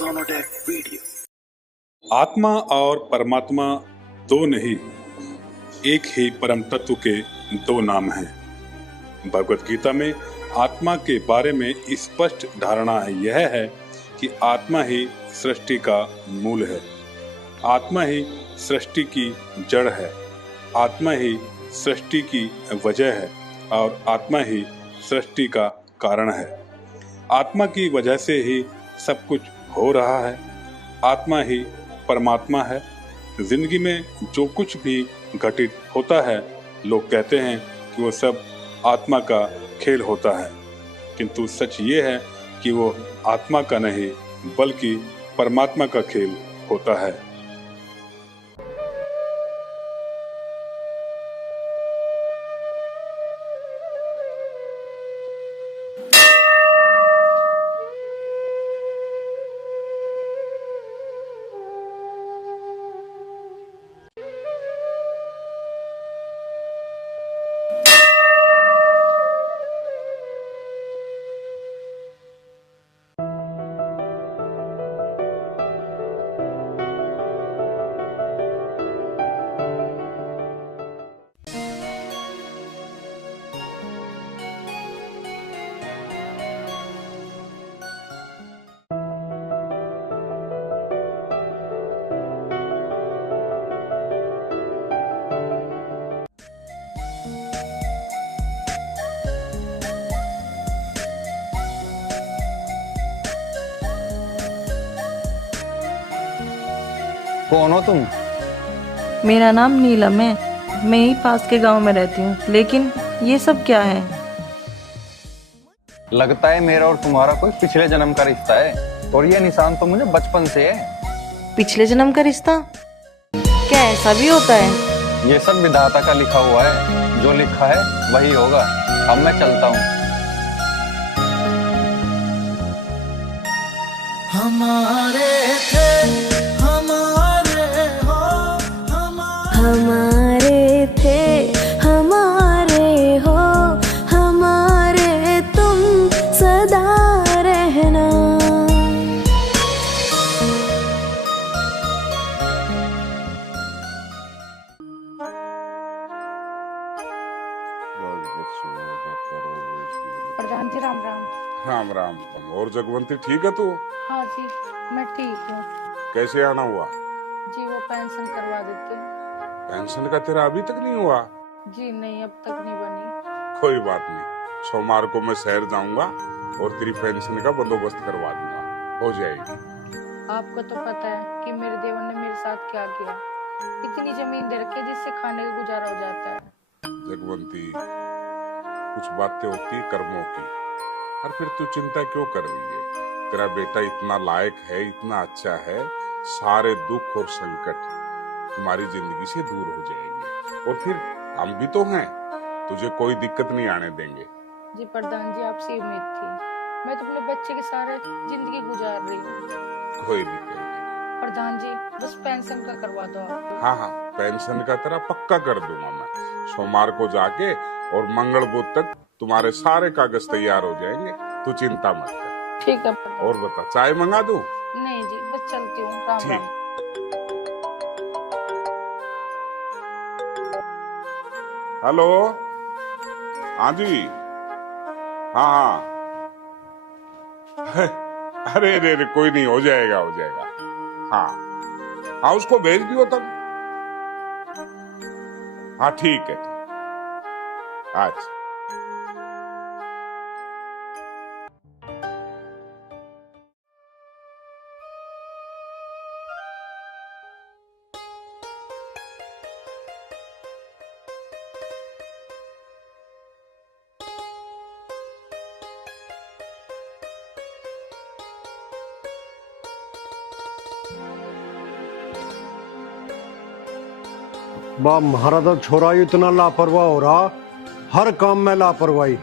Sonotek video. आत्मा और परमात्मा दो नहीं, एक ही परम तत्व के दो नाम हैं। भगवत गीता में आत्मा के बारे में स्पष्ट धारणा यह है कि आत्मा ही सृष्टि का मूल है, आत्मा ही सृष्टि की जड़ है, आत्मा ही सृष्टि की वजह है और आत्मा ही सृष्टि का कारण है। आत्मा की वजह से ही सब कुछ हो रहा है। आत्मा ही परमात्मा है। जिंदगी में जो कुछ भी घटित होता है, लोग कहते हैं कि वो सब आत्मा का खेल होता है, किंतु सच ये है कि वो आत्मा का नहीं बल्कि परमात्मा का खेल होता है। कौन हो तुम? मेरा नाम नीलम है। मैं ही पास के गांव में रहती हूँ, लेकिन ये सब क्या है? लगता है मेरा और तुम्हारा कोई पिछले जन्म का रिश्ता है, और ये निशान तो मुझे बचपन से है। पिछले जन्म का रिश्ता? क्या ऐसा भी होता है? ये सब विधाता का लिखा हुआ है, जो लिखा है वही होगा। अब मैं चलता हूँ। हमारे थे हमारे थे हमारे हो, हमारे तुम सदा रहना। प्रधान जी राम राम। राम राम। और जगवंती ठीक है तू? हाँ जी मैं ठीक हूँ। कैसे आना हुआ? जी वो पेंशन करवा देते। पेंशन का तेरा अभी तक नहीं हुआ? जी नहीं, अब तक नहीं बनी। कोई बात नहीं, सोमवार को मैं शहर जाऊंगा और तेरी पेंशन का बंदोबस्त करवा दूंगा, हो जाएगी। आपको तो पता है कि मेरे देवर ने मेरे साथ क्या किया। इतनी जमीन दे रखी है जिससे खाने का गुजारा हो जाता है। जगवंती, कुछ बातें होती है कर्मों की, और फिर तू चिंता क्यों कर रही है? तेरा बेटा इतना लायक है, इतना अच्छा है, सारे दुख और संकट तुम्हारी जिंदगी से दूर हो जाएंगे, और फिर हम भी तो हैं, तुझे कोई दिक्कत नहीं आने देंगे। जी प्रधान जी, आपसे उम्मीद थी। मैं तो अपने बच्चे के सारे जिंदगी गुजार रही हूँ। कोई दिक्कत नहीं प्रधान जी, बस पेंशन का करवा दो आप। हाँ हाँ, पेंशन का तेरा पक्का कर दूंगा मैं। सोमवार को जाके और मंगल बुध तक तुम्हारे सारे कागज तैयार हो जाएंगे, तू चिंता मत कर। ठीक है प्रधान। और बता, चाय मंगा दूं? नहीं जी, बस चलती हूँ। राम ठीक। राम। हेलो, हाँ जी, हाँ हाँ। अरे अरे कोई नहीं, हो जाएगा हो जाएगा। हाँ हाँ, उसको भेज दियो तब। हाँ ठीक है, अच्छा। हमारा तो छोरा ही इतना लापरवाह हो रहा, हर काम में लापरवाही।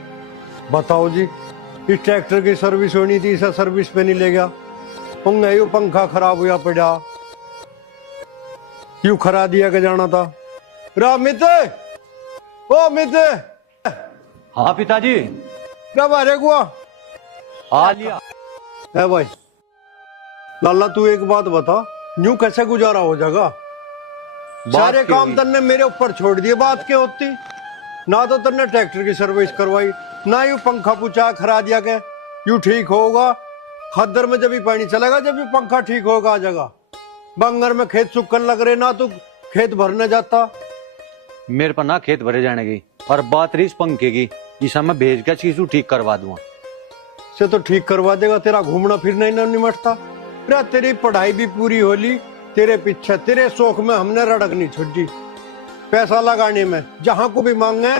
बताओ जी, इस ट्रैक्टर की सर्विस होनी थी, इसे सर्विस पे नहीं ले गया। यू पंखा खराब हुआ पड़ा, यू खरा दिया के जाना था। रामित, ओ मित। हाँ पिताजी। क्या बारे गुआ आ लिया। है भाई, लाला तू एक बात बता, यूं कैसे गुजारा हो जाएगा? सारे काम तन्ने मेरे ऊपर छोड़ दिए, बात क्या होती? ना तो तन्ने ट्रैक्टर की सर्विस करवाई, ना यूं पंखा पूछा खरा दिया के यूं ठीक होगा। खद्दर में जब भी पानी चलेगा, जब भी पंखा ठीक होगा आ जाएगा। बंगर में खेत सूखन लग रहे, ना तू खेत भरने जाता। मेरे पर ना खेत भरे जाने की, और बात रही इस पंखे की, जिसे मैं भेज के चीज ठीक करवा दूंगा। से तो ठीक करवा देगा, तेरा घूमना फिरना ही ना निमटता। रे तेरी पढ़ाई भी पूरी होली, तेरे पीछे तेरे शौक में हमने रड़क नहीं छोड़ी। पैसा लगाने में जहां को भी मांगे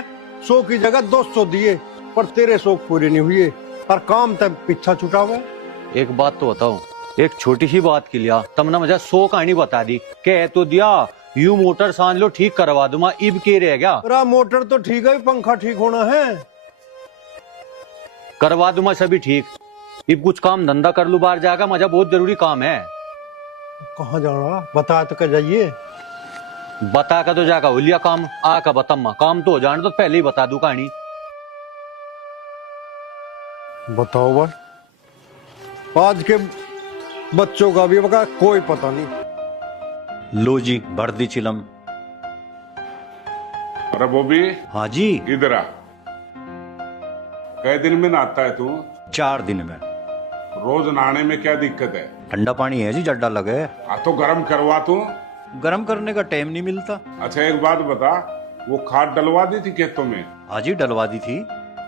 100 की जगह 200 दिए, पर तेरे शौक पूरे नहीं हुए और काम तब पीछा छुटा हुआ। एक बात तो बताओ, एक छोटी सी बात के लिए तुमने मुझे 100 कहानी बता दी, कह तो दिया यू मोटर सान लो ठीक करवा दूंगा, इब के रह गया। अरे मोटर तो ठीक है, पंखा ठीक होना है। करवा दूंगा सभी ठीक, इब कुछ काम धंधा कर लू बाहर जाएगा, मुझे बहुत जरूरी काम है। कहाँ जाना बता तो क्या जाइए? बता का तो जाएगा हो लिया काम, आ का बतामा काम तो हो जाने तो पहले ही बता दू कहानी। बताओ भाई, आज के बच्चों का भी बका कोई पता नहीं। लो जी भर दी चिलम। अरे बॉबी। हाँ जी। इधर आ। कै दिन में नहाता है तू? 4 दिन में। रोज नहाने में क्या दिक्कत है? ठंडा पानी है जी, जड्डा लगे। तो गर्म करवा तू। गर्म करने का टाइम नहीं मिलता। अच्छा एक बात बता, वो खाद डलवा दी थी खेतों में? हाँ जी डलवा दी थी।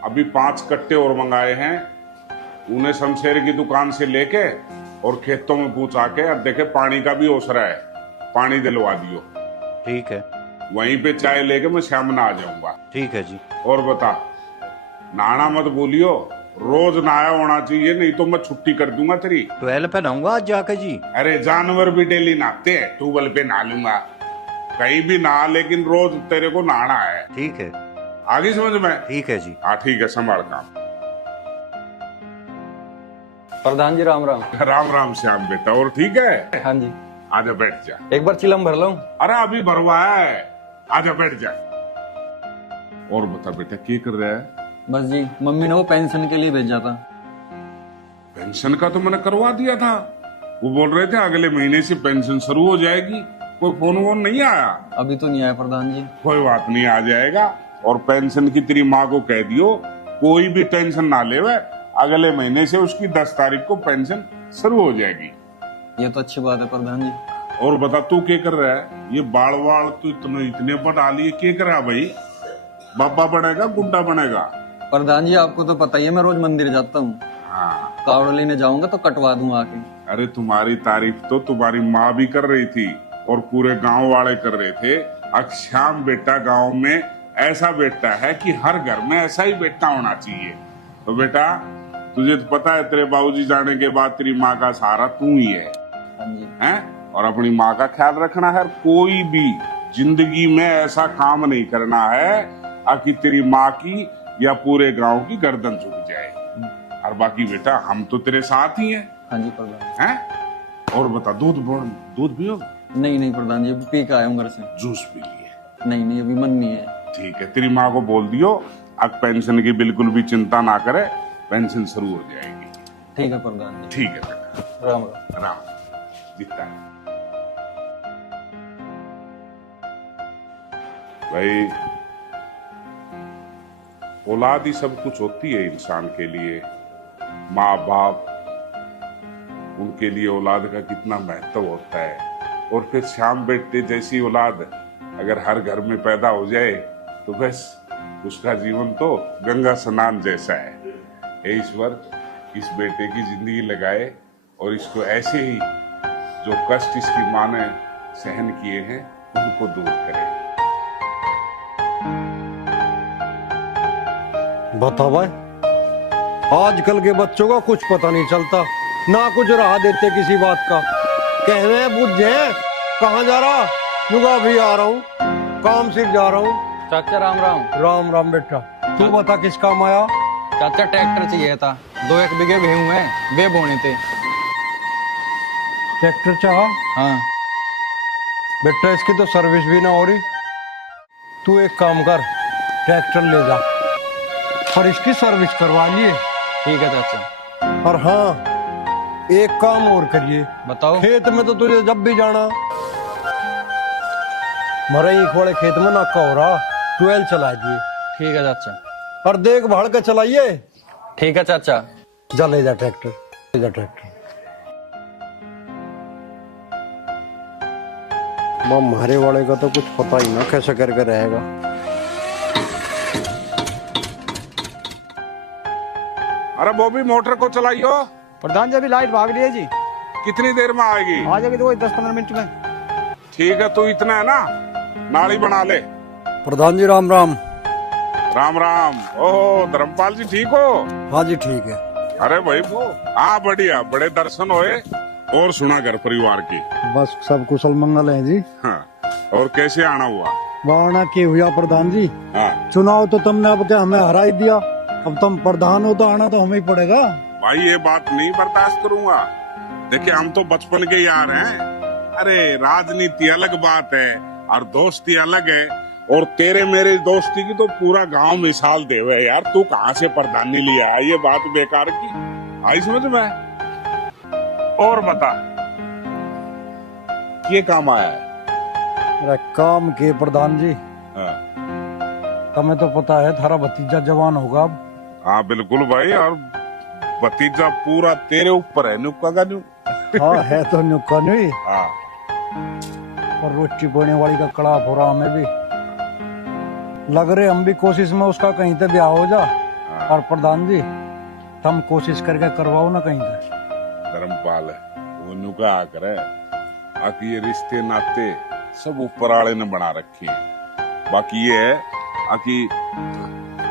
अभी 5 कट्टे और मंगाए हैं, उन्हें शमशेर की दुकान से लेके और खेतों में पूछा के, अब देखे पानी का भी ओसरा है, पानी दिलवा दियो। ठीक है। वहीं पे चाय लेके मैं शाम में आ जाऊंगा। ठीक है जी। और बता, नहाना मत भूलियो, रोज नहाया होना चाहिए, नहीं तो मैं छुट्टी कर दूंगा तेरी। 12 पे नहाऊंगा आज जाके जी। अरे जानवर भी डेली नहाते हैं, ट्यूबवेल पे नहा लूंगा, कहीं भी नहा, लेकिन रोज तेरे को नहाना है। ठीक है। आगे समझ में? ठीक है जी। हाँ ठीक है, संभाल काम। प्रधान जी राम राम। राम राम श्याम बेटा, और ठीक है? हाँ जी। आजा बैठ जा। एक बार चिलम भर लो। अरे अभी भरवा है, आजा बैठ जा। और बता बेटा, क्या कर रहा है? बस जी, मम्मी ने वो पेंशन के लिए भेजा था। पेंशन का तो मैंने करवा दिया था, वो बोल रहे थे अगले महीने से पेंशन शुरू हो जाएगी। कोई फोन वोन नहीं आया? अभी तो नहीं आया प्रधान जी। कोई बात नहीं, आ जाएगा। और पेंशन की तेरी माँ को कह दियो कोई भी टेंशन ना ले, अगले महीने से उसकी 10 तारीख को पेंशन शुरू हो जाएगी। ये तो अच्छी बात है प्रधान जी। और बता तू क्या कर रहा है? ये बाल वाल तो इतने पर डालिए, क्या कर रहा है भाई? बाबा बनेगा गुंडा बनेगा? प्रधान जी आपको तो पता ही है, मैं रोज मंदिर जाता हूँ। हाँ। कावड़ लेने जाऊंगा तो कटवा दूं आके। अरे तुम्हारी तारीफ तो तुम्हारी माँ भी कर रही थी और पूरे गांव वाले कर रहे थे। श्याम बेटा गांव में ऐसा बेटा है कि हर घर में ऐसा ही बेटा होना चाहिए। तो बेटा तुझे तो पता है, तेरे बाबूजी जाने के बाद तेरी माँ का सहारा तू ही है। हाँ जी। हैं? और अपनी माँ का ख्याल रखना है। कोई भी जिंदगी में ऐसा काम नहीं करना है कि तेरी माँ की या पूरे गांव की गर्दन झुक जाए। और बाकी बेटा हम तो तेरे साथ ही हैं। हाँ जी प्रधान। हैं? और बता, दूध पियो? नहीं प्रधान जी, पी के आया हूँ घर से। जूस पी लिए? नहीं अभी मन नहीं है। ठीक है, तेरी माँ को बोल दियो अब पेंशन की बिल्कुल भी चिंता ना करे, पेंशन शुरू हो जाएगी। ठीक है प्रधान जी। ठीक है बेटा। राम राम। राम दिखता है भाई, औलाद ही सब कुछ होती है इंसान के लिए। माँ बाप, उनके लिए औलाद का कितना महत्व होता है। और फिर श्याम बेटे जैसी औलाद अगर हर घर में पैदा हो जाए तो बस उसका जीवन तो गंगा स्नान जैसा है। हे ईश्वर, इस बेटे की जिंदगी लगाए और इसको ऐसे ही जो कष्ट इसकी माँ ने सहन किए हैं उनको दूर करे। बता भाई, आजकल के बच्चों का कुछ पता नहीं चलता, ना कुछ राह देते किसी बात का। कहवे बुझे कहाँ जा रहा? नुगा भी आ रहा हूँ, काम सिर जा रहा हूँ। चाचा राम राम। राम राम बेटा, तू बता किस काम आया? चाचा ट्रैक्टर चाहिए था, 2-1 बीघे गेहूं है, वे बोने थे। ट्रैक्टर चाहा? हाँ बेटा, इसकी तो सर्विस भी ना हो रही। तू एक काम कर, ट्रैक्टर ले जा और इसकी सर्विस करवा लिए। ठीक है चाचा। और हाँ, एक काम और करिए। बताओ। खेत में तो तुझे जब भी जाना, मरे एक वाले खेत में नाका हो रहा, 12 चला दिए। ठीक है चाचा। और देख भाड़ के चलाइए। ठीक है चाचा। जा ले जा ट्रैक्टर, ले जा ट्रैक्टर। हमारे वाले का तो कुछ पता ही ना कैसे करके रहेगा। अरे बॉबी मोटर को चलाइयो। प्रधान जी अभी लाइट भाग रही है जी। कितनी देर में आएगी? आ जाएगी तो 10-15 मिनट में। ठीक है, तू इतना है ना, नाली बना ले। प्रधान जी राम राम। राम राम। ओहो धर्मपाल जी ठीक हो? हाँ जी ठीक है। अरे भाई हाँ बढ़िया, बड़े दर्शन होए। और सुना घर परिवार की? बस सब कुशल मंगल है जी। हाँ, और कैसे आना हुआ? वाणा के हुआ प्रधान जी। हाँ। चुनाव तो तुमने अब क्या हमें हरा ही दिया, अब तुम प्रधान हो तो आना तो हमें ही पड़ेगा। भाई ये बात नहीं बर्दाश्त करूंगा। देखिए हम तो बचपन के यार हैं। अरे राजनीति अलग बात है और दोस्ती अलग है। और तेरे मेरे दोस्ती की तो पूरा गांव मिसाल देवे यार। तू कहाँ से प्रधानी लिया? ये बात बेकार की आई समझ में। और बता ये काम आया है? अरे काम के प्रधान जी, हाँ। तुम्हें तो पता है थारा भतीजा जवान होगा अब। हाँ बिल्कुल भाई, और भतीजा पूरा तेरे ऊपर है। नुक्का का न्यू। हाँ है तो नुक्का नहीं। हाँ। और रोटी बोने वाली का कड़ा हो रहा हमें भी लग रहे, हम भी कोशिश में उसका कहीं पे ब्याह हो जा। हाँ। और प्रधान जी तुम कोशिश करके करवाओ ना कहीं पे। धर्मपाल है वो नुका आकर है। बाकी ये रिश्ते नाते सब ऊपर वाले ने बना रखे हैं। बाकी ये है कि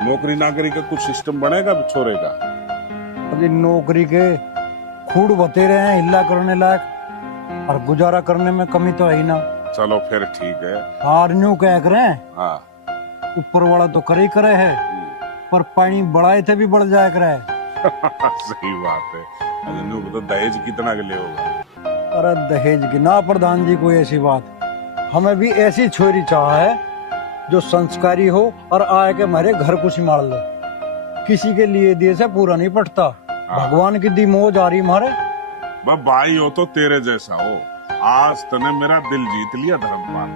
नौकरी नाकरी का कुछ सिस्टम बनेगा छोरे का? अभी नौकरी के खूड बते रहे हैं, हिला करने लायक और गुजारा करने में कमी तो है ही ना। चलो फिर ठीक है। और न्यू कह रहे हैं, हाँ ऊपर वाला तो करे ही करे है, पर पानी बढ़ाए थे भी बढ़ जाया करे। सही बात है। अरे न्यू तो दहेज कितना के लिए होगा? अरे दहेज की ना प्रधान जी कोई ऐसी बात, हमें भी ऐसी छोरी चाह है जो संस्कारी हो और आए के हमारे घर कुछ मार ले। किसी के लिए दिए से पूरा नहीं पटता। भगवान की दी मौज आ रही मारे। भाई हो तो तेरे जैसा हो। आज तने मेरा दिल जीत लिया धर्मपाल।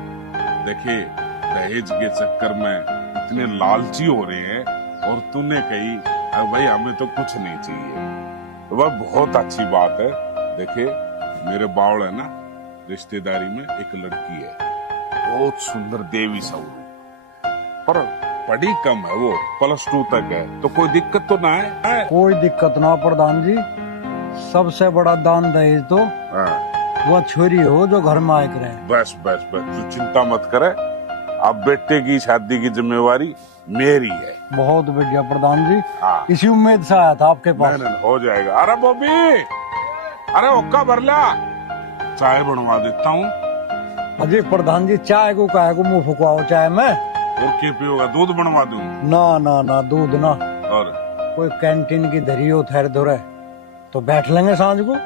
देखिए दहेज के चक्कर में इतने लालची हो रहे हैं और तूने कही भाई हमें तो कुछ नहीं चाहिए, तो वह बहुत अच्छी बात है। देखिए मेरे बावड़ है ना, रिश्तेदारी में एक लड़की है, बहुत सुंदर देवी स्वरूप, पर पढ़ी कम है, वो +2 तक है। तो कोई दिक्कत तो ना है? कोई दिक्कत ना प्रधान जी। सबसे बड़ा दान दहेज तो वह छोरी हो जो घर में आए करे। बस बस बस तू चिंता मत करे। अब बेटे की शादी की जिम्मेवारी मेरी है। बहुत बढ़िया प्रधान जी। हाँ। इसी उम्मीद से आया था आपके पास। नहीं, हो जाएगा। अरे बॉबी, अरे ओक्का भरला, चाय बनवा देता हूँ। अजी प्रधान जी चाय को काहे को मुंह फुकवाओ चाय में। और क्या पियोगा? दूध बनवा दूं? ना ना ना दूध ना। और कोई कैंटीन की धरी हो ठहर धुरे तो बैठ लेंगे सांझ को।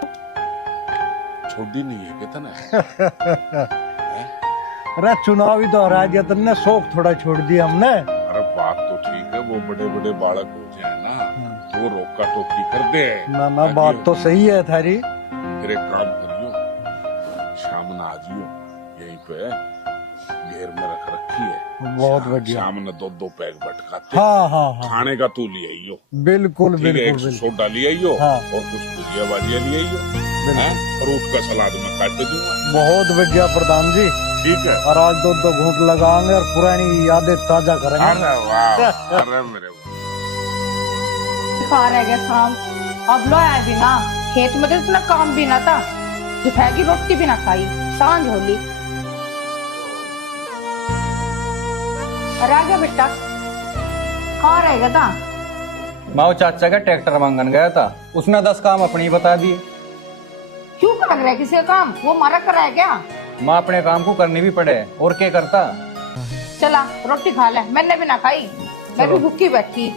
छोटी नहीं है कितना? अरे चुनाव ही तो हरा दिया तुमने, शौक थोड़ा छोड़ दिया हमने। अरे बात तो ठीक है, वो बड़े बड़े बालक हो जाए ना तो वो रोका टोकी कर दे। ना ना बात तो सही है थारी। फिर एक काम करियो, शाम न आ जियो, यहीं पे घेर में रख रखी है। बहुत बढ़िया। शाम ने 2-2 पैक बटकाते। हाँ हाँ हाँ। खाने का तू ले आइयो। बिल्कुल ठीक है, बिल्कुल 100 सोडा ले आइयो। हाँ। और कुछ भुजिया भाजिया ले आइयो। फ्रूट का सलाद में काट दूंगा। बहुत बढ़िया प्रधान जी। ठीक है। और आज 2-2 घूंट लगाएंगे और पुरानी यादें ताजा करेंगे। अरे वाह, अरे मेरे खा रह गया शाम, अब लो आया भी ना, खेत में तो इतना काम भी ना था, दोपहर की रोटी भी ना खाई, सांझ होली। अरे आ गया बेटा, कहाँ रहेगा था? माँ चाचा का ट्रैक्टर मांगन गया था, उसने 10 काम अपने ही बता दिए। क्यों कर रहा है किसी का काम? वो मारा कर रहा है क्या? माँ अपने काम को करनी भी पड़े, और क्या करता। चला रोटी खा ले, मैंने भी ना खाई, मैं भी भूखी बैठी।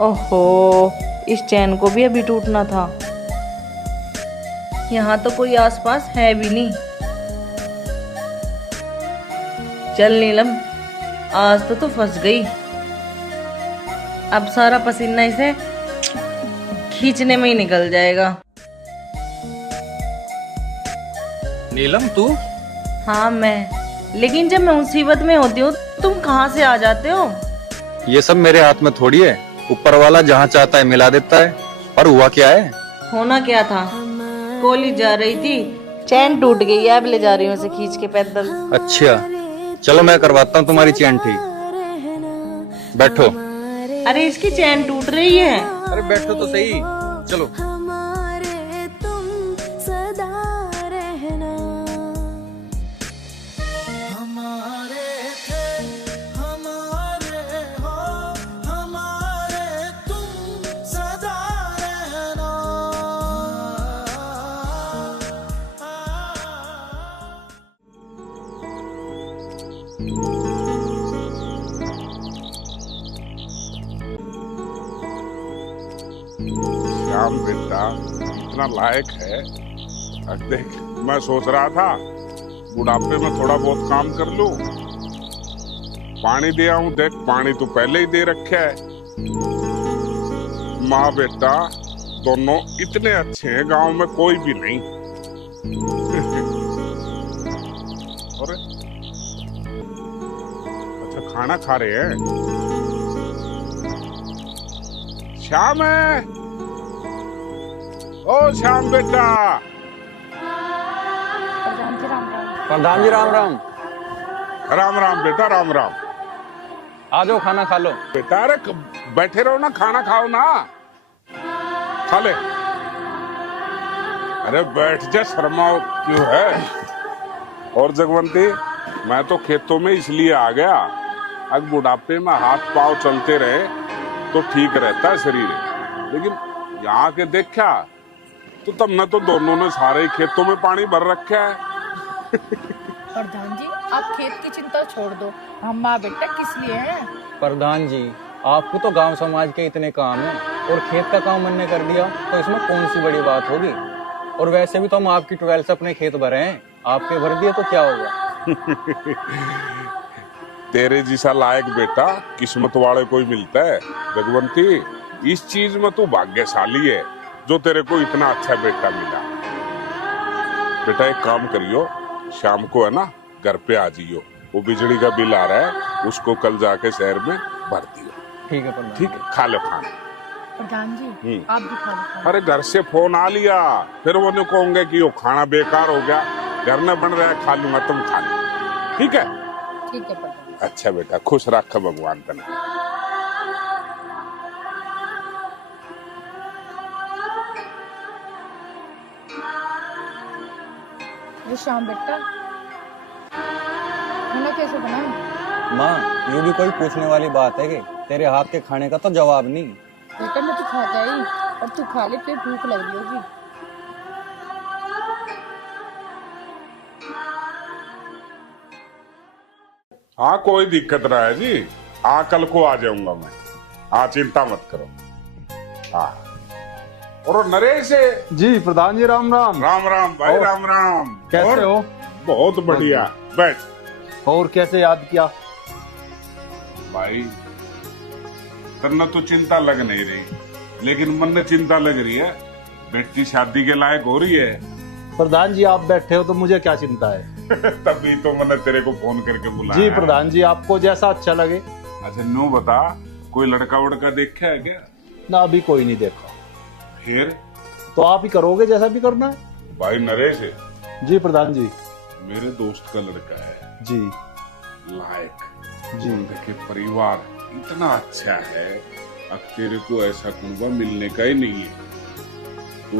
ओहो, इस चैन को भी अभी टूटना था। यहाँ तो कोई आसपास है भी नहीं। चल नीलम, आज तो तू फंस गई। अब सारा पसीना इसे खींचने में ही निकल जाएगा। नीलम तू? हाँ मैं, लेकिन जब मैं मुसीबत में होती हूँ तुम कहाँ से आ जाते हो? ये सब मेरे हाथ में थोड़ी है, ऊपर वाला जहाँ चाहता है मिला देता है। और हुआ क्या है? होना क्या था, कॉलेज जा रही थी, चैन टूट गई है, अब ले जा रही हूँ उसे खींच के पैदल। अच्छा चलो मैं करवाता हूँ तुम्हारी चैन ठीक। बैठो। अरे इसकी चैन टूट रही है। अरे बैठो तो सही, चलो। हमारे तुम सदा रहना। हमारे थे हमारे हो, हमारे तुम सदा रहना। श्याम बेटा इतना लायक है। अब देख, मैं सोच रहा था बुढ़ापे में थोड़ा बहुत काम कर लूं। पानी दे आऊं, देख पानी तो पहले ही दे रखा है। माँ बेटा दोनों इतने अच्छे हैं, गांव में कोई भी नहीं। अरे अच्छा खाना खा रहे हैं? श्याम है? ओ श्याम बेटा। प्रधान जी राम राम। प्रधान जी राम राम। राम राम बेटा, राम राम। आ जाओ खाना खा लो। बेटा अरे बैठे रहो ना, खाना खाओ ना, खा ले। अरे बैठ जा, शर्माओ क्यों है? और जगवंती, मैं तो खेतों में इसलिए आ गया, अब बुढ़ापे में हाथ पांव चलते रहे तो ठीक रहता है शरीर। लेकिन यहाँ के देखा तो तब न तो दोनों ने सारे खेतों में पानी भर रखा है। प्रधान जी आप खेत की चिंता छोड़ दो, हम माँ बेटा किस लिए हैं? प्रधान जी आपको तो गांव समाज के इतने काम है और खेत का काम मन ने कर दिया तो इसमें कौन सी बड़ी बात होगी। और वैसे भी तो हम आपकी ट्वेल्थ से अपने खेत भरे हैं, आपके भर दिए तो क्या होगा। तेरे जैसा लायक बेटा किस्मत वाले को ही मिलता है। भगवंती इस चीज में तू भाग्यशाली है जो तेरे को इतना अच्छा बेटा मिला। बेटा एक काम करियो, शाम को है ना घर पे आ जाइयो, वो बिजली का बिल आ रहा है उसको कल जाके शहर में भर दियो। ठीक है प्रधान। ठीक है, खा लो खाना। प्रधान जी आप भी खा लो। अरे घर से फोन आ लिया, फिर वो नहीं कहोगे कि वो खाना बेकार हो गया, घर में बन रहा है, खा लूंगा, तुम खा लो। ठीक है? ठीक है प्रधान। अच्छा बेटा, खुश रख भगवान तने। ये शाम बेटा खाना कैसे बनाए? माँ ये भी कोई पूछने वाली बात है कि तेरे हाथ के खाने का तो जवाब नहीं। बेटा मैं तो खाता ही, और तू खा ले, फिर भूख लग रही होगी। हाँ कोई दिक्कत ना है जी, हाँ कल को आ जाऊंगा मैं। हाँ चिंता मत करो। हाँ और नरेश जी प्रधान जी राम राम। राम राम भाई, राम राम। कैसे हो? बहुत बढ़िया, बैठ। और कैसे याद किया? भाई करना तो चिंता लग नहीं रही, लेकिन मन में चिंता लग रही है, बेटी शादी के लायक हो रही है। प्रधान जी आप बैठे हो तो मुझे क्या चिंता है। तभी तो मैंने तेरे को फोन करके बुलाया। जी प्रधान जी आपको जैसा अच्छा लगे। अच्छा नो बता, कोई लड़का वड़का देखा है क्या? ना अभी कोई नहीं देखा। फिर तो आप ही करोगे जैसा भी करना है। भाई नरेश जी प्रधान जी। मेरे दोस्त का लड़का है जी, लायक जी। के परिवार इतना अच्छा है, अब तेरे को ऐसा कुनबा मिलने का ही नहीं है। तो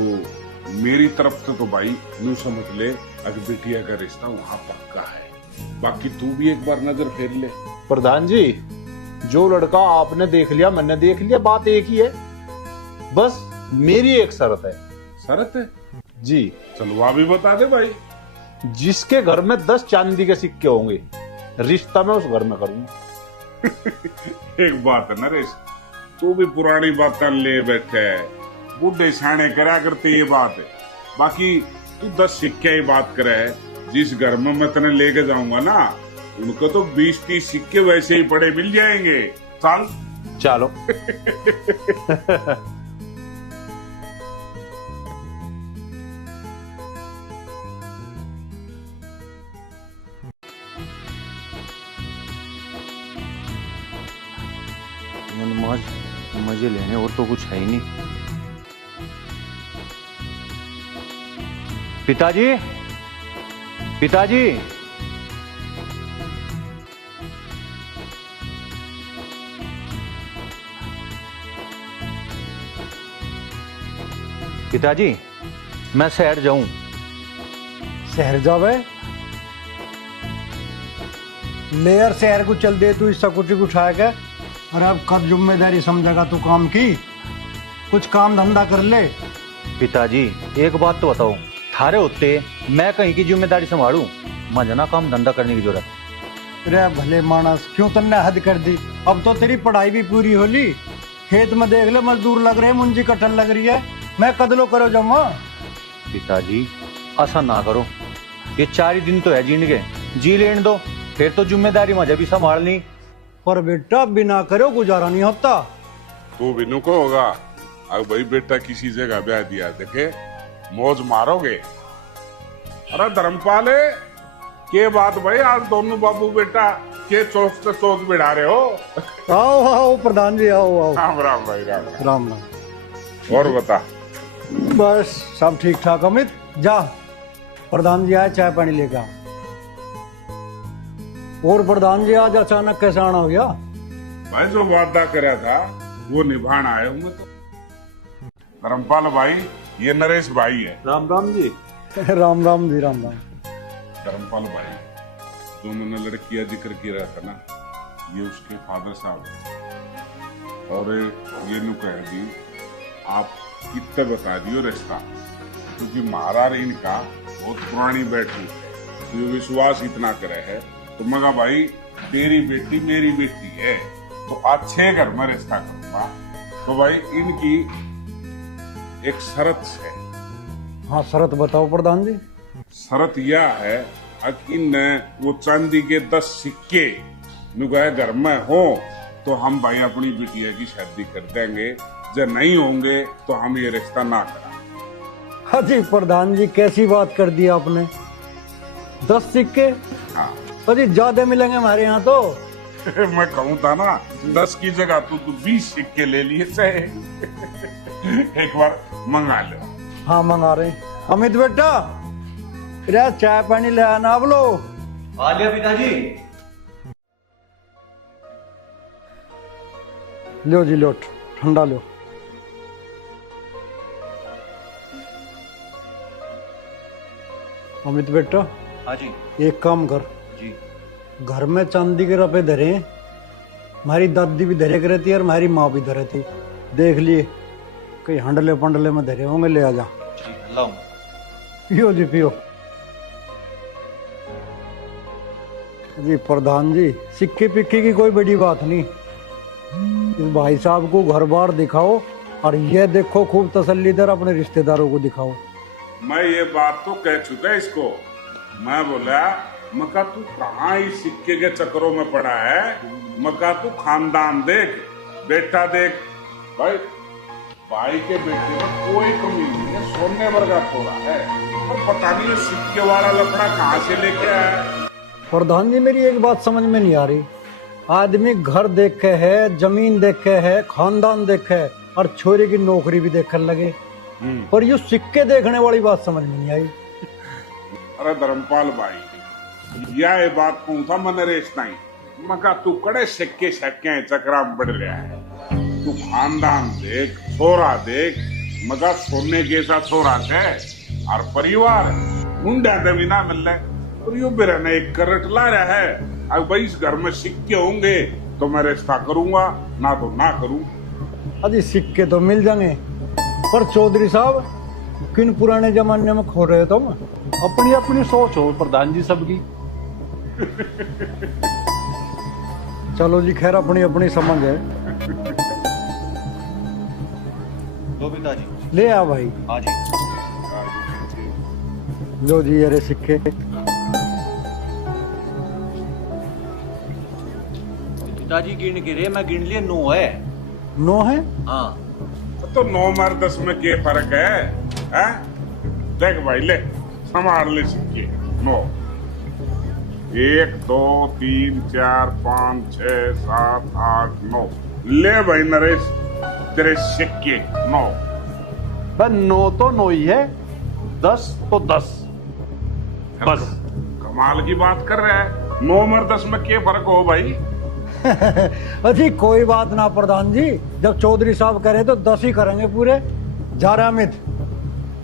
मेरी तरफ से तो भाई यूं समझ ले, अगर बिटिया का रिश्ता वहाँ पक्का है। बाकी तू भी एक बार नजर फेर ले। प्रधान जी जो लड़का आपने देख लिया मैंने देख लिया, बात एक ही है, बस मेरी एक शर्त है। शर्त है? जी। चलो भी बता दे भाई। जिसके घर में 10 चांदी के सिक्के होंगे रिश्ता मैं उस घर में करूंगा। एक बात है नरेश, तू भी पुरानी बातें ले बैठे है। बूढ़े सियाने करा करते ये बात है। बाकी तू 10 सिक्के की बात करे, जिस घर में मैं तेने लेके जाऊंगा ना, उनको तो 20-30 सिक्के वैसे ही पड़े मिल जाएंगे। चल चलो। मजे लेने और तो कुछ है ही नहीं। पिताजी, पिताजी, पिताजी, मैं शहर जाऊं। शहर जावे ले यार, शहर को चल दे तू, इससा कुछ उठाएगा। और अब कब जिम्मेदारी समझेगा तू काम की? कुछ काम धंधा कर ले। पिताजी एक बात तो बताओ, थारे होते मैं कहीं की जिम्मेदारी संभालूं? मुझे ना काम धंधा करने की जरूरत। रे भले मानस, क्यों तन्ने हद कर दी? अब तो तेरी पढ़ाई भी पूरी होली। खेत में देख ले मजदूर लग रहे हैं, मुंजी कटन लग रही है। मैं कदलो करो जमा। पिताजी ऐसा ना करो, ये 4 ही दिन तो है जीने के, जी लेने दो, फिर तो जिम्मेदारी मुझे भी संभालनी। पर बेटा बिना करो गुजारा नहीं होता। तू बिनू को होगा। अब भाई बेटा किसी जगह ब्याह दिया, देखे मौज मारोगे। अरे धर्मपाल के बात भाई, आज दोनों बाबू बेटा के चौथ बिठा रहे हो। आओ आओ प्रधान जी, आओ आओ। राम राम भाई, राम राम राम। और बता। बस सब ठीक ठाक। अमित जा, प्रधान जी आए चाय पानी लेकर। और प्रधान जी आज अचानक कैसे आना हो गया? भाई जो वादा कराया था वो निभाना आए होंगे। तो धर्मपाल भाई, ये नरेश भाई है। राम राम जी। राम राम जी, राम राम। धर्मपाल भाई, जो मैंने लड़की का जिक्र किया था ना, ये उसके फादर साहब है। और ये नु कह दी आप कितने बता दियो रिश्ता, क्योंकि महाराज इनका बहुत पुरानी बैठक है, तो विश्वास इतना करे है। तो मगा भाई तेरी बेटी मेरी बेटी है, तो अच्छे घर में रिश्ता करूंगा। तो भाई इनकी एक शर्त है। हाँ शरत बताओ प्रधान जी। शरत यह है कि इन वो चांदी के 10 सिक्के नुगाए घर में हो तो हम भाई अपनी बिटिया की शादी कर देंगे। जब नहीं होंगे तो हम ये रिश्ता ना करा। हाँ जी प्रधान जी, कैसी बात कर दी आपने। 10 सिक्के? हाँ अजी ज्यादा मिलेंगे हमारे यहाँ तो। मैं कहूँ था ना 10 की जगह तू 20 सिक्के ले लिए चाहे। एक बार मंगा ले। हाँ मंगा रहे। अमित बेटा चाय पानी ले आना। अब लो। आ लिया पिताजी। लो जी लो, ठंडा लो। अमित बेटा। हाँ जी। एक काम कर जी। घर में चांदी के रुपए धरे, हमारी दादी भी धरे रहती है और हमारी माँ भी धरे थी। देख लिए कहीं हंडले पंडले में धरे होंगे, ले आ जा। पियो जी पियो। जी प्रधान जी, सिक्के पिक्के की कोई बड़ी बात नहीं। इस भाई साहब को घर बार दिखाओ और ये देखो खूब तसल्ली दर अपने रिश्तेदारों को दिखाओ। मैं ये बात तो कह चुका इसको। मैं बोला मका तू कहाँ इस सिक्के के चक्करों में पड़ा है। मका तू खानदान देख, बेटा देख। भाई भाई के बेटे में कोई कमी नहीं है, सोने वर्गा थोड़ा है। और पता नहीं ये सिक्के वाला लफड़ा कहाँ से लेके आया। प्रधान जी मेरी एक बात समझ में नहीं आ रही। आदमी घर देख के है, जमीन देख के है, खानदान देख के है और छोरी की नौकरी भी देखने लगे, पर ये सिक्के देखने वाली बात समझ में नहीं आई। अरे धर्मपाल भाई, यह बात कहूँ था मैंने रेस नहीं। मका तू कड़े सिक्के शक्के चक्रा में बढ़ रहा है। तू खानदान देख, छोरा देख। मगा सोने जैसा छोरा है और परिवार मुंडा दे ना मिल रहा है। और यो भी रहना एक करट ला रहा है। अब भाई इस घर में सिक्के होंगे तो मैं रिश्ता करूंगा, ना तो ना करूं। अजी सिक्के तो मिल जाएंगे, पर चौधरी साहब किन पुराने जमाने में खो रहे तुम? अपनी अपनी सोच हो प्रधान जी सबकी। चलो जी खैर, अपनी अपनी समझ है। लो पिताजी। ले आ भाई। हाँ जी। लो जी अरे सिक्के। पिताजी गिन गिरे, मैं गिन लिए 9 है। 9 है? हाँ। तो 9 और 10 में क्या फर्क है? हैं? देख भाई ले, संभाल ले सिक्के। 9 1 2 3 4 5 6 7 8 9। ले भाई नरेश तेरे सिक्के 9। बस 9 तो 9 ही है, 10 तो 10 बस। कमाल की बात कर रहा है। 9 और 10 में क्या फर्क हो भाई? अजी कोई बात ना प्रधान जी, जब चौधरी साहब करे तो 10 ही करेंगे पूरे। जा रहा अमित,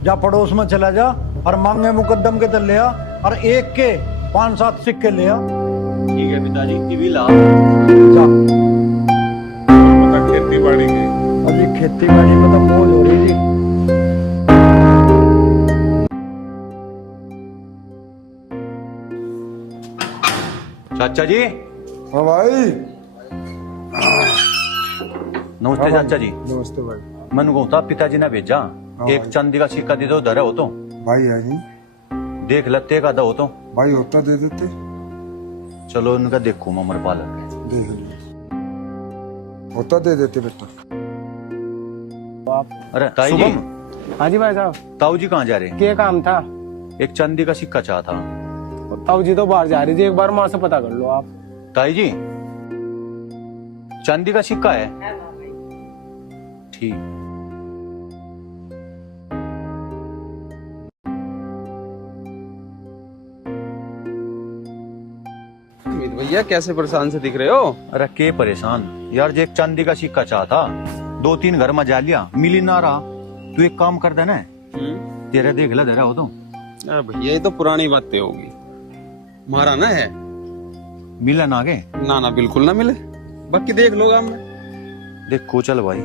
जा पड़ोस में चला जा और मांगे मुकद्दम के तो ले आ, और एक के 5-7 सिक्के ले आ। ठीक है पिताजी, टीवी ला। जा। पता खेती बाड़ी की अभी खेती बाड़ी में तो मौज हो रही जी। चाचा जी। हाँ भाई। नमस्ते चाचा जी। नमस्ते भाई। मन को था पिताजी ने भेजा, एक चांदी का सिक्का दे दो, धरा हो तो भाई है नहीं, देख लगते का हो तो भाई होता दे देते। चलो उनका देखो ममर पालक देख लो, होता दे देते बेटा। अरे ताई जी। हाँ जी भाई साहब। ताऊ जी कहाँ जा रहे? क्या काम था? एक चांदी का सिक्का चाहा था। ताऊ जी तो बाहर जा रही थी, एक बार माँ से पता कर लो आप। ताई जी चांदी का सिक्का है? ठीक। अमित भैया कैसे परेशान से दिख रहे हो? अरे के परेशान यार, जो एक चांदी का सिक्का चाहा था, 2-3 घर में जा लिया, मिल ही ना रहा। तू एक काम कर देना, तेरा देख ला धरा हो तो। अरे भैया ये तो पुरानी बातें होगी, मारा ना है। मिला ना आगे? ना ना बिल्कुल ना मिले, बाकी देख लो गाँव में। देखो चल भाई।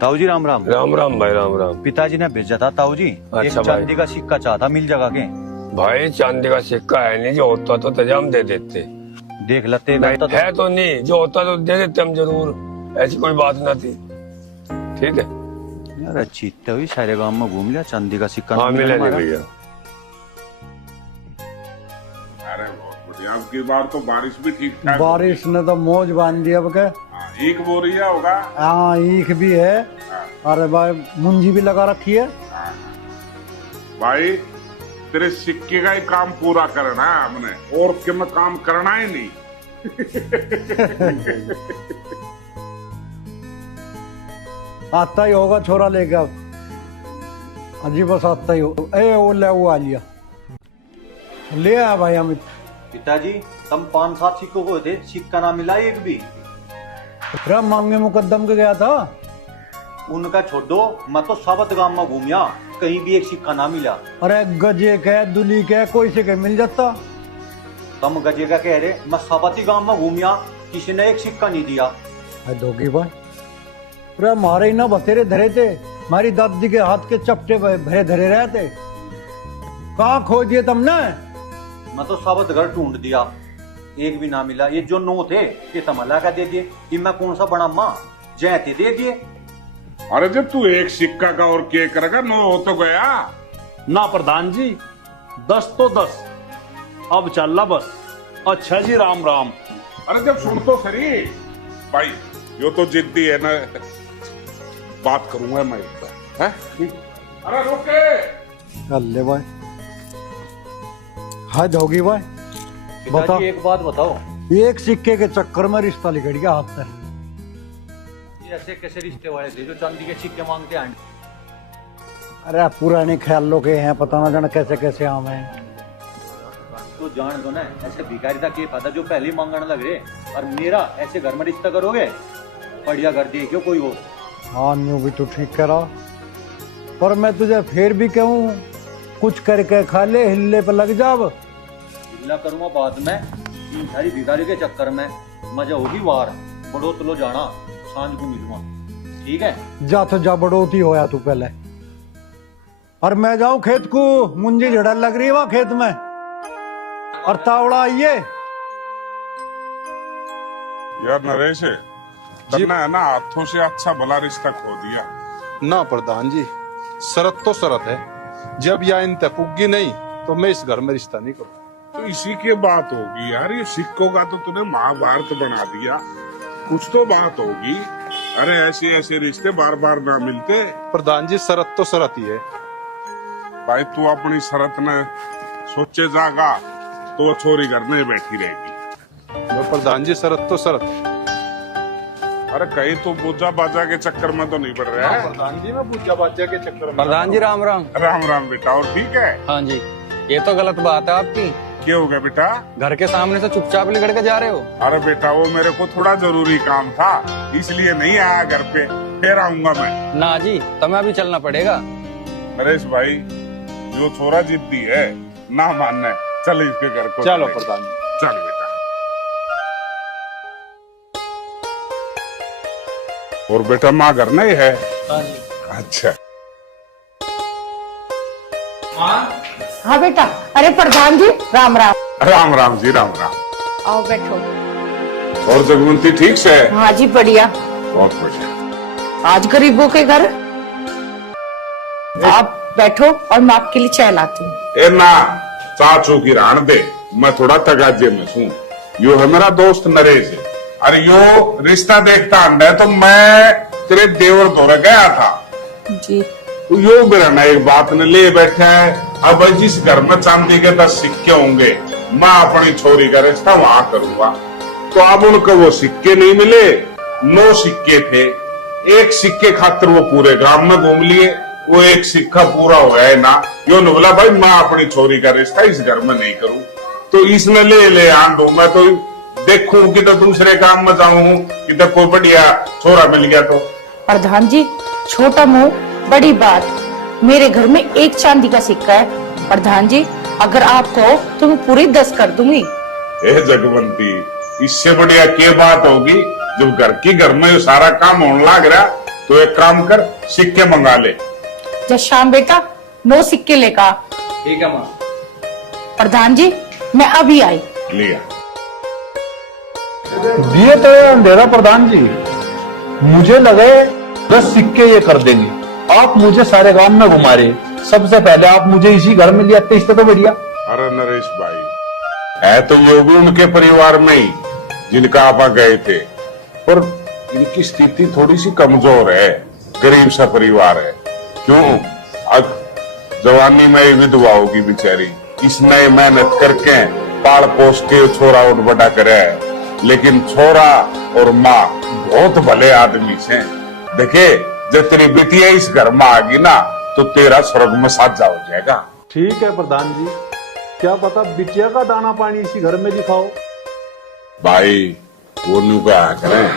ताऊ जी राम राम। राम राम भाई, राम राम। पिताजी ने भेजा था ताऊ जी, एक चांदी का सिक्का चाहता, मिल जाएगा के? भाई चांदी का सिक्का है नहीं, जो होता तो तजाम दे देते। देख लेते है तो नहीं, जो होता तो दे देते हम जरूर, ऐसी कोई बात ना थी। ठीक है यार, अच्छी हुई, सारे गांव में घूम लिया, चांदी का सिक्का हाँ मिला नहीं भैया। अरे बहुत बढ़िया, अब की बार तो बारिश भी ठीक ठाक। बारिश ने तो मौज बांध दिया अब के। ईख बोरिया होगा। हाँ ईख भी है, अरे भाई मुंजी भी लगा रखी है। भाई तेरे सिक्के का ही काम पूरा करना है हमने, और के में काम करना ही नहीं। आता ही होगा छोरा लेके अब, अजी बस आता ही हो। ए वो ले वो आ लिया, ले आया भाई अमित। पिताजी तुम 5-7 सिक्कों को थे, सिक्का ना मिला एक भी। मांगे मुकद्दम के गया था। उनका छोड़ दो, मैं तो साबत गांव में घूमिया, कहीं भी एक सिक्का ना मिला। अरे गजे के दुली के कोई से के मिल जाता। तुम गजे का कह रहे, मैं साबती गांव में घूमिया, किसी ने एक सिक्का नहीं दिया। दोगी भाई, अरे हमारे ही ना बतेरे धरे थे, हमारी दादी के हाथ के चपटे भरे धरे रहे थे। कहाँ खो दिए तुमने? मैं तो साबत घर ढूंढ दिया, एक भी ना मिला। ये जो 9 थे ये तमला का दे दिए, ये मैं कौन सा बड़ा माँ जैते दे दिए। अरे जब तू एक सिक्का का और क्या करेगा, 9 हो तो गया ना प्रधान जी, 10 तो 10 अब चल ला बस। अच्छा जी राम राम। अरे जब सुन तो सही भाई, यो तो जिद्दी है ना, बात करूंगा मैं एक बार। अरे रुके। अल्ले भाई, हाय दोगी भाई, बता। एक बात बताओ, एक सिक्के के चक्कर में रिश्ता लिखड़ गया हाथ से। ऐसे कैसे रिश्ते वाले थे जो चांदी के सिक्के मांगते हैं? अरे पुराने ख्यालों के हैं, पता ना जाना कैसे कैसे आम हैं। तो जान दो ना, ऐसे भिखारी का क्या फायदा जो पहले ही मांगने लग रहे, और मेरा ऐसे घर में रिश्ता करोगे? बढ़िया घर देखियो कोई हो। हाँ न्यू भी तो ठीक करा, पर मैं तुझे फिर भी कहूँ, कुछ करके खा ले, हिल्ले पे लग जाब। हिल्ला करूंगा बाद में, इन सारी भिखारी के चक्कर में मजा होगी वार। बड़ोतलो जाना, सांझ को मिलूंगा, ठीक है? जा तो जा, बड़ोती होया तू पहले। और मैं जाऊं खेत को, मुंजी झड़न लग रही है वहां खेत में। और तावड़ा आइए। यार नरेश, तन्ना है ना हाथों से अच्छा भला रिश्ता खो दिया। ना प्रधान जी, शरत तो शरत है, जब या इन तक पुग्गी नहीं तो मैं इस घर में रिश्ता नहीं करूँ। तो इसी की बात होगी यार, ये सिक्कों का तो तूने महाभारत बना दिया, कुछ तो बात होगी। अरे ऐसे ऐसे रिश्ते बार बार ना मिलते। प्रधान जी शरत तो शरत ही है। भाई तू अपनी शरत ने सोचे जागा तो वो छोरी घर में बैठी रहेगी। मैं प्रधान जी शरत तो शरत। अरे कहीं तो पूजा बाजा के चक्कर में तो नहीं पड़ रहा है? प्रधान जी मैं पूजा बाजा के चक्कर में। प्रधान जी राम राम। राम राम बेटा, और ठीक है? हाँ जी। ये तो गलत बात है आपकी। क्या हो गया बेटा? घर के सामने से चुपचाप निकल के जा रहे हो। अरे बेटा वो मेरे को थोड़ा जरूरी काम था, इसलिए नहीं आया घर पे, फिर आऊंगा मैं। ना जी, तुम्हें अभी चलना पड़ेगा। नरेश भाई, जो छोरा जिद्दी है ना मानना है, चल इसके घर को। चलो प्रधान जी। चल बेटा। और बेटा माँ घर नहीं है? हाँ जी। अच्छा। हाँ बेटा। अरे प्रधान जी राम राम। राम राम जी, राम राम। आओ बैठो। और जगवंती ठीक से? हाँ जी बढ़िया। बहुत बढ़िया। आज गरीबों के घर आप बैठो और मैं आपके लिए चाय लाती हूँ। ए ना, चाचू की रान दे, मैं थोड़ा तगाजे में हूँ। यो है मेरा दोस्त नरेश। अरे यो रिश्ता देखता अंडा है, तो मैं तेरे देवर दौरे गया था जी। तो यो बिरना एक बात ने ले बैठा है। अब जिस घर में चांदी के 10 सिक्के होंगे, मैं अपनी छोरी का रिश्ता वहां करूंगा। तो अब उनको वो सिक्के नहीं मिले, 9 सिक्के थे। एक सिक्के खातिर वो पूरे गांव में घूम लिए, वो एक सिक्का पूरा हुआ है ना। यो ने बोला भाई मैं अपनी छोरी का रिश्ता इस घर में नहीं करूं। तो इसने ले आन दो, मैं तो देखूं कि तो दूसरे काम में जाऊं कि तो कोई बढ़िया छोरा मिल गया। तो प्रधान जी छोटा मुंह बड़ी बात। मेरे घर में एक चांदी का सिक्का है प्रधान जी, अगर आप कहो तो मैं पूरी 10 कर दूंगी। ए जगवंती, इससे बढ़िया क्या बात होगी? जब घर में सारा काम होने लग रहा, तो एक काम कर, सिक्के मंगा ले। जब शाम बेटा 9 सिक्के लेकर। ठीक है माँ। प्रधान जी मैं अभी आई। लिया दिए तो अंधेरा प्रधान जी, मुझे लगे 10 सिक्के ये कर देंगे। आप मुझे सारे गांव में घुमा रहे, सबसे पहले आप मुझे इसी घर में ले आते, इससे तो बढ़िया। अरे नरेश भाई, है तो ये भी उनके परिवार में ही जिनका आप गए थे, पर इनकी स्थिति थोड़ी सी कमजोर है, गरीब सा परिवार है। क्यों? अब जवानी में ही विधवा होगी बेचारी, इसने मेहनत करके पाल पोस के छोरा उठ बड़ा करे है। लेकिन छोरा और माँ बहुत भले आदमी से। देखे जब तेरी बिटिया इस घर में आ गई ना, तो तेरा स्वर्ग में साझा हो जाएगा। ठीक है प्रधान जी, क्या पता बिटिया का दाना पानी इसी घर में दिखाओ। भाई वो न्यू क्या करें,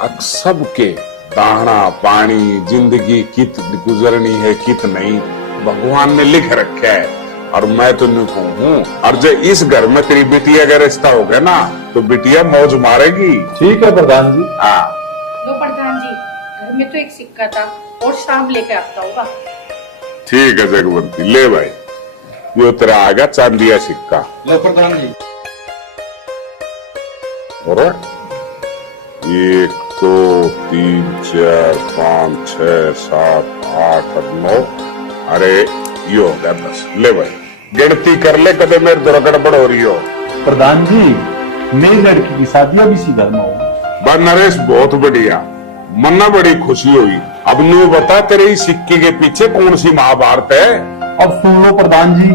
अब सबके दाना पानी जिंदगी कित गुजरनी है कित नहीं, भगवान ने लिख रखा है। और मैं तो न्यू हूँ, और जब इस घर में तेरी बिटिया का रिश्ता हो गया ना, तो बिटिया मौज मारेगी। ठीक है प्रधान जी। हाँ लो प्रधान जी, घर में तो एक सिक्का था और शाम लेके आता होगा। ठीक है जगवंती, ले भाई, यो तेरा आएगा चांदिया सिक्का। लो प्रधान जी। और 1 2 3 4 5 6 7 8 9, अरे यो हो गया 10। ले भाई गिनती कर ले, कदे मेरे तो गड़बड़ हो रही हो। प्रधान जी मेरी लड़की की शादी अब इसी घर में हो। बस नरेश बहुत बढ़िया, मन्ना बड़ी खुशी हुई। अब न्यू बता, तेरे इस सिक्के के पीछे कौन सी महाभारत है? अब सुन लो प्रधान जी,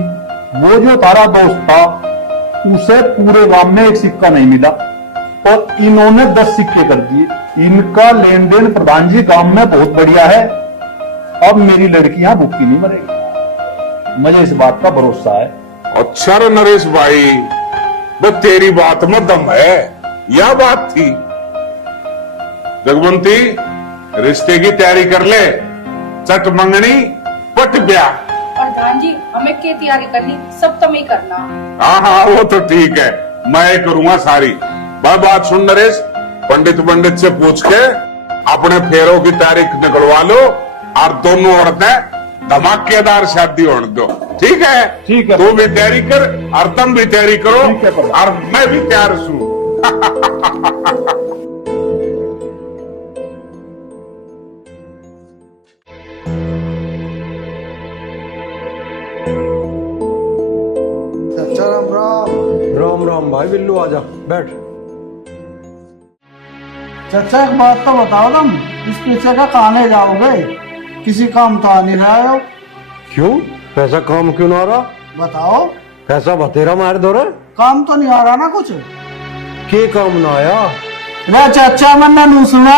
वो जो तारा दोस्त था उसे पूरे गांव में एक सिक्का नहीं मिला, और इन्होंने 10 सिक्के कर दिए। इनका लेन देन प्रधान जी गांव में बहुत बढ़िया है। अब मेरी लड़की यहाँ भूखी नहीं मरेगी, मुझे इस बात का भरोसा है। अच्छा रे नरेश भाई, वो तेरी बात में दम है, यह बात थी। जगवंती रिश्ते की तैयारी कर ले, चट मंगनी पट ब्याह। प्रधान जी हमें क्या तैयारी करनी, सब तुम्हें करना। हाँ हाँ वो तो ठीक है, मैं करूंगा सारी। बात सुन नरेश, पंडित से पूछ के अपने फेरों की तारीख निकलवा लो, और दोनों औरतें धमाकेदार शादी होने दो। ठीक है? ठीक है। तू भी तैयारी कर और तुम भी तैयारी करो और मैं भी तैयार हूँ। चाचा राम राम। राम राम भाई बिल्लू, आजा बैठ। चाचा एक बात तो बताओ, तुम इस पीछे का कहां जाओगे? किसी काम तो आ नहीं रहा हो। क्यों? पैसा काम क्यों ना आ रहा? बताओ। पैसा बतेरा मार दो रे। काम तो नहीं आ रहा ना कुछ? के काम ना आया? रे चाचा मैंने नहीं सुना,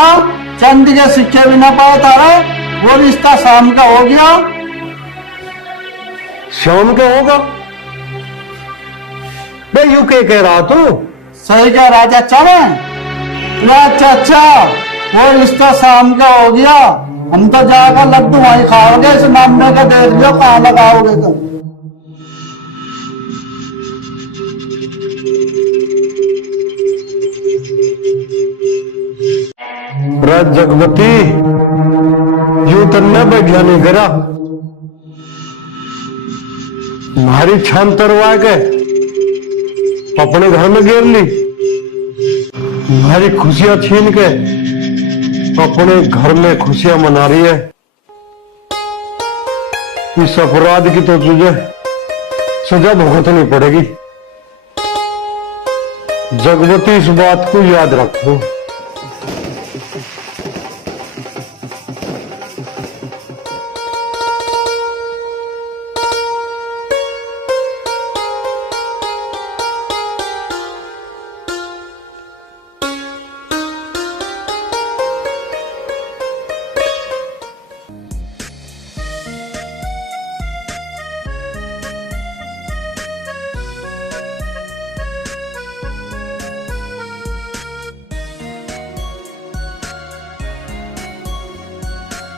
चांदी के सिक्के भी ना पाए तारे, वो रिश्ता शाम का हो गया। शाम का होगा? बे यू के कह रहा तू? सही कह रहा चाचा ने। चाचा वो रिश्ता शाम का हो गया, हम तो जाकर लड्डू वहीं खाओगे, इस मामले का देख लो कहाँ लगाओगे तुम। जगवती यू तन्ने वैज्ञानिक करा मारी छान तरवा के अपने घर में घेर ली, हमारी खुशियां छीन के अपने घर में खुशियां मना रही है। इस अपराध की तो तुझे सजा भुगतनी पड़ेगी। जगवती इस बात को याद रखो।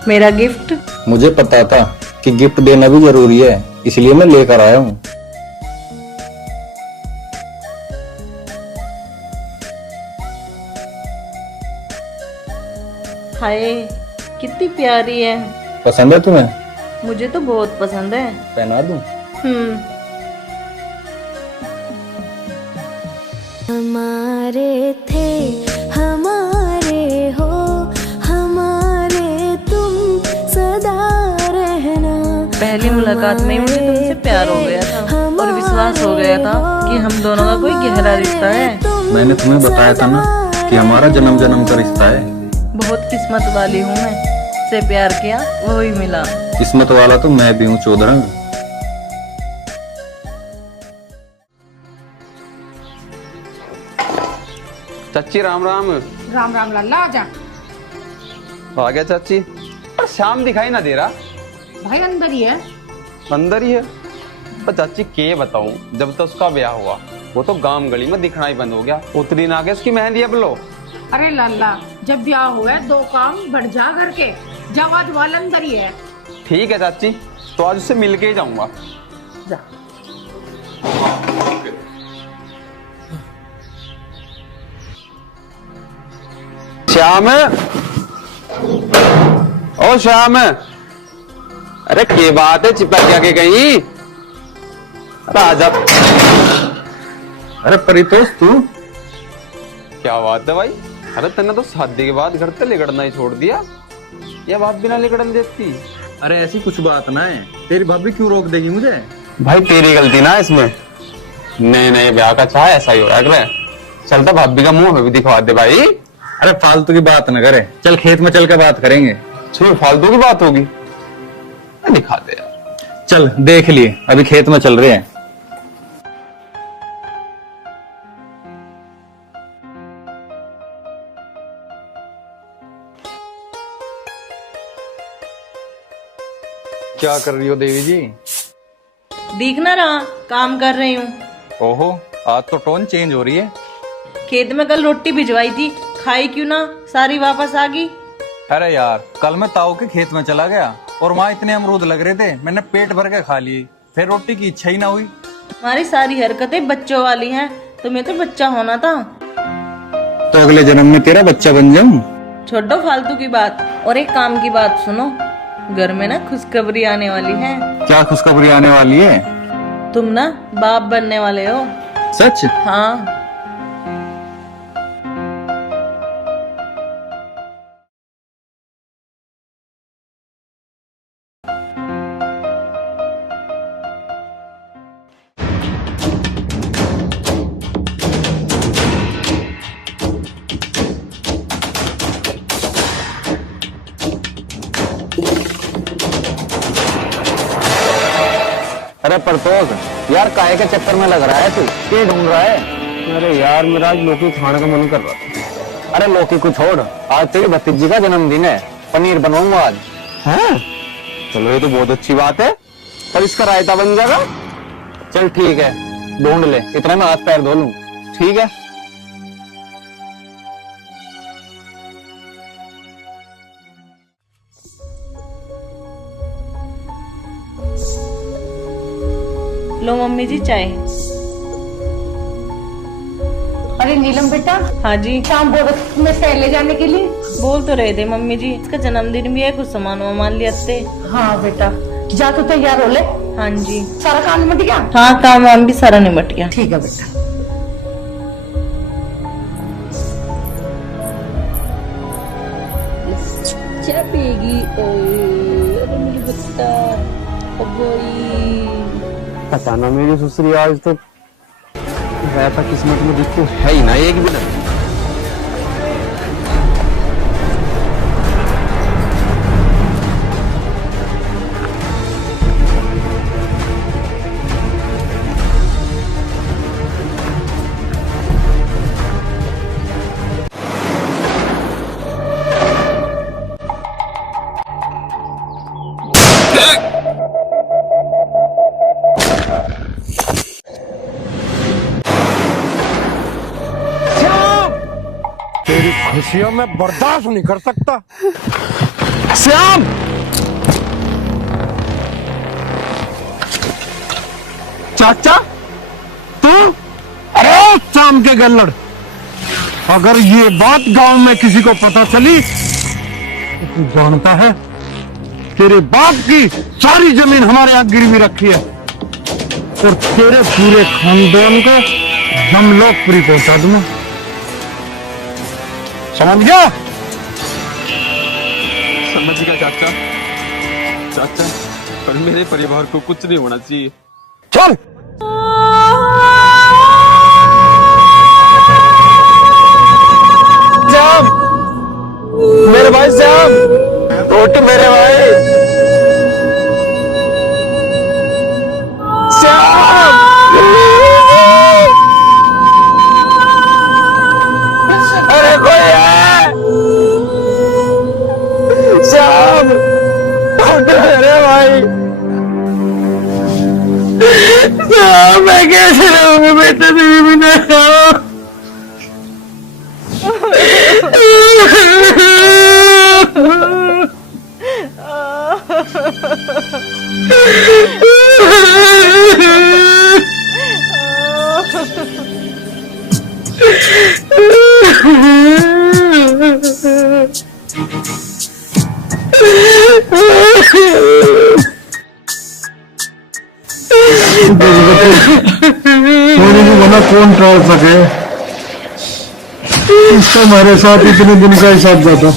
मेरा गिफ्ट? मुझे पता था कि गिफ्ट देना भी जरूरी है, इसलिए मैं लेकर आया हूँ। हाय कितनी प्यारी है। पसंद है तुम्हें? मुझे तो बहुत पसंद है। पहना दूं? हमारे थे हमारे हो, हमारे तुम सदा रहना। पहली मुलाकात में ही मुझे तुमसे प्यार हो गया था और विश्वास हो गया था कि हम दोनों का कोई गहरा रिश्ता है। मैंने तुम्हें बताया था ना कि हमारा जन्म जन्म का रिश्ता है। बहुत किस्मत वाली हूँ मैं, से प्यार किया वही मिला। किस्मत वाला तो मैं भी हूँ चौधरा। चाची राम राम। राम राम लाला, आजा। आ गया चाची। पर श्याम दिखाई ना दे रहा। भाई अंदर ही है। अंदर ही है? पर चाची के बताऊं, जब तक उसका ब्याह हुआ वो तो गांव गली में दिखना ही बंद हो गया। उतरी ना के उसकी मेहंदी अब लो। अरे लाला, जब ब्याह हुआ है 2 काम बढ़ जा घर के, जब आज वाल अंदर ही है। ठीक है चाची, तो आज उससे मिल के ही जाऊंगा। जा। श्याम, ओ श्याम, अरे के बात है, चिपक गया के कहीं? अरे आजा। अरे परितोष तू? क्या बात है भाई? अरे तन्ने तो शादी के बाद घर से लिगड़ना ही छोड़ दिया, या बात बिना लिगड़न देती? अरे ऐसी कुछ बात ना है, तेरी भाभी क्यों रोक देगी मुझे? भाई तेरी गलती ना इसमें, नए नए ब्याह का चाह ऐसा ही हो रहा है। चलता भाभी का मुंह भी दिखवा दे भाई। अरे फालतू की बात न करे, चल खेत में चल के बात करेंगे। फालतू की बात होगी, दिखा दे यार। चल देख लिए, अभी खेत में चल रहे हैं। क्या कर रही हो देवी जी? दिख ना रहा, काम कर रही हूँ। ओहो, आज तो टोन चेंज हो रही है। खेत में कल रोटी भिजवाई थी, खाई क्यों ना, सारी वापस आ गई। अरे यार, कल मैं ताऊ के खेत में चला गया और वहाँ इतने अमरूद लग रहे थे, मैंने पेट भर के खा लिए, फिर रोटी की इच्छा ही ना हुई। तुम्हारी सारी हरकतें बच्चों वाली हैं, तुम्हें तो बच्चा होना था। तो अगले जन्म में तेरा बच्चा बन जाऊं? छोड़ो फालतू की बात और एक काम की बात सुनो। घर में ना खुशखबरी आने वाली है। क्या खुशखबरी आने वाली है? तुम ना बाप बनने वाले हो। सच? हाँ। अरे परतोष, यार काहे के चक्कर में लग रहा है तू? क्या ढूंढ रहा है? अरे यार मेरा आज लौकी खाने का मन कर रहा था। अरे लौकी को छोड़, आज तेरी भतीजी का जन्मदिन है, पनीर बनवाऊंगा आज। हैं? चलो ये तो बहुत अच्छी बात है, पर इसका रायता बन जाएगा? चल ठीक है, ढूंढ ले, इतना मैं हाथ पैर धो लूं। ठीक है। लो मम्मी जी चाय। अरे नीलम बेटा। हाँ जी। शाम बोल में शहर ले जाने के लिए। बोल तो रहे थे मम्मी जी, इसका जन्मदिन भी है, कुछ सामान वामान ले आते। हाँ बेटा, जा तो तैयार हो ले। हाँ जी। सारा काम निपट गया? हाँ काम वाम भी सारा निपट गया। ठीक है बेटा। क्या पिएगी? अरे मेरी बच्चा, पता ना मेरी सुसरी आज तो वैसा किस्मत में दिखते है ही ना एक भी नहीं। तेरी खुशियों में बर्दाश्त नहीं कर सकता। श्याम! चाचा तू? अरे शाम के गल्लड़, अगर ये बात गांव में किसी को पता चली तो तू जानता है तेरे बाप की सारी जमीन हमारे यहाँ गिरवी रखी है और तेरे पूरे खानदान को यमलोकपुरी पहुंचा दूंगा। समझ गया? समझ गया चाचा। चाचा पर मेरे परिवार को कुछ नहीं होना चाहिए। चल। श्याम, मेरे भाई श्याम, उठ मेरे भाई। श्याम, अरे कोई है? श्याम, उठ मेरे भाई। श्याम, मैं कैसे रहूंगा बेटा तेरे बिना? सोने को बना कौन टाल सके, इसका हमारे साथ इतने दिन का हिसाब जाता।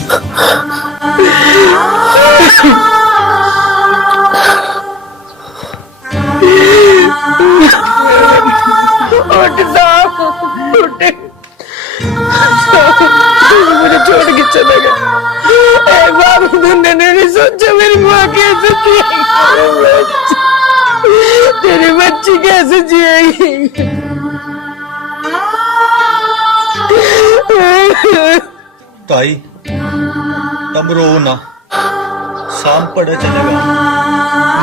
मुझे छोड़ के चले गए। एक बार तुमने नहीं सोचा मेरी माँ कैसे जिएगी, तेरी बच्ची कैसे जिएगी? ताई तब रो ना, शाम पड़े चलेगा,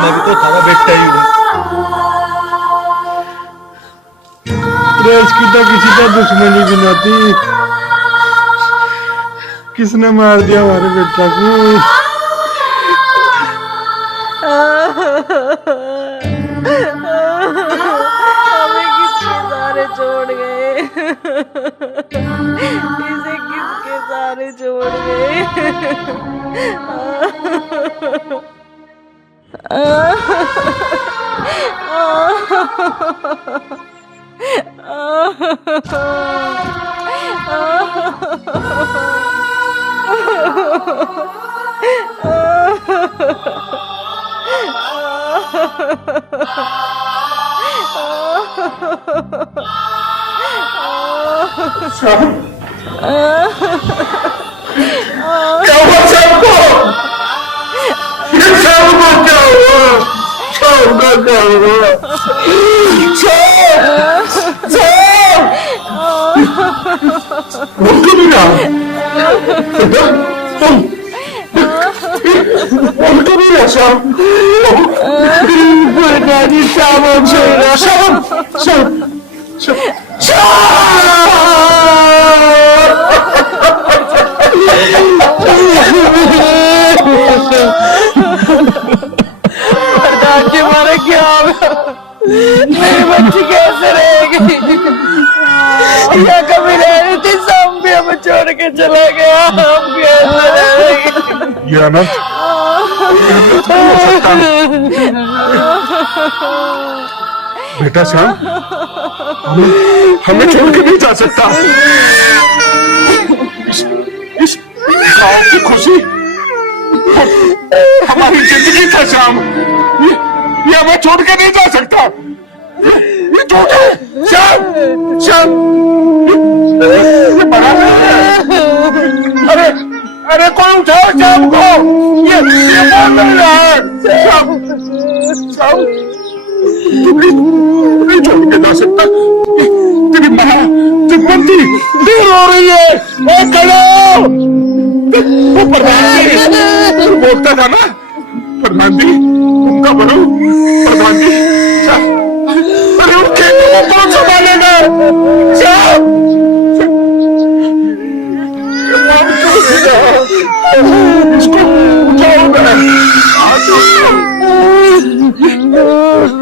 मैं भी तो थारा बेटा ही हूँ। रेस की तो किसी का दुश्मनी भी ना थी, किसने मार दिया हमारे बेटा को? हमें किसके सहारे छोड़ गए? इसे किसके सारे छोड़ गए। क्या हुआ सबको? ये सबको क्या हुआ? सबका क्या हुआ? उठ भी रहा, उठ भी रहा शाम, बरगानी शाम हो गया, शाम शाम प्रधान जी मारे क्या होगा? मेरी बच्ची कैसे रहेगी? क्या कभी रह रही थी, सब भी हमें छोड़ के चला गया, हम कैसे रहेंगे? ये अनंत बेटा श्याम, हमें छोड़ के नहीं जा सकता। इस गांव की खुशी हमारी जिंदगी था श्याम, ये हमें छोड़ के नहीं जा सकता। ये छोड़ श्याम, श्याम ये बड़ा नहीं है। अरे अरे कोई उठाओ श्याम को, ये बोल नहीं रहा है। श्याम श्याम नहीं छोड़ के जा सकता। तेरी माँ चिपंती दूर हो रही है। ओ करो, वो प्रधान जी बोलता था ना, प्रधान जी उनका बनो, प्रधान जी। अरे उन खेतों को कौन संभालेगा? इसको उठाओ ना।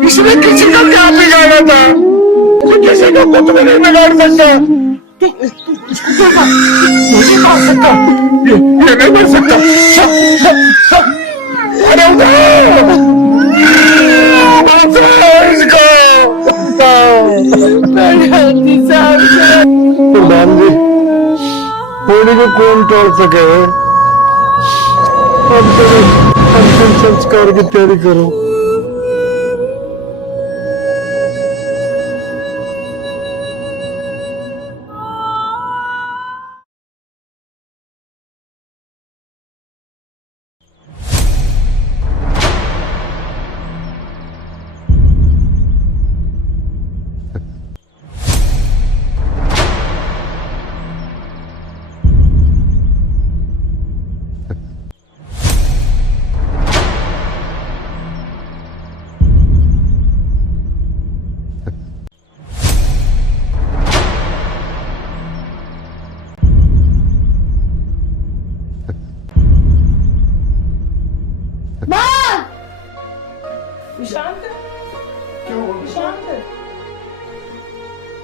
इसने किसी का क्या बिगाड़ा था? किसी का कुछ भी नहीं बिगाड़ सकता। नहीं मार सकता, ये नहीं मार सकता। अरे इसको प्रधान जी, होली को कौन टाल सके? अब अंतिम संस्कार की तैयारी करो।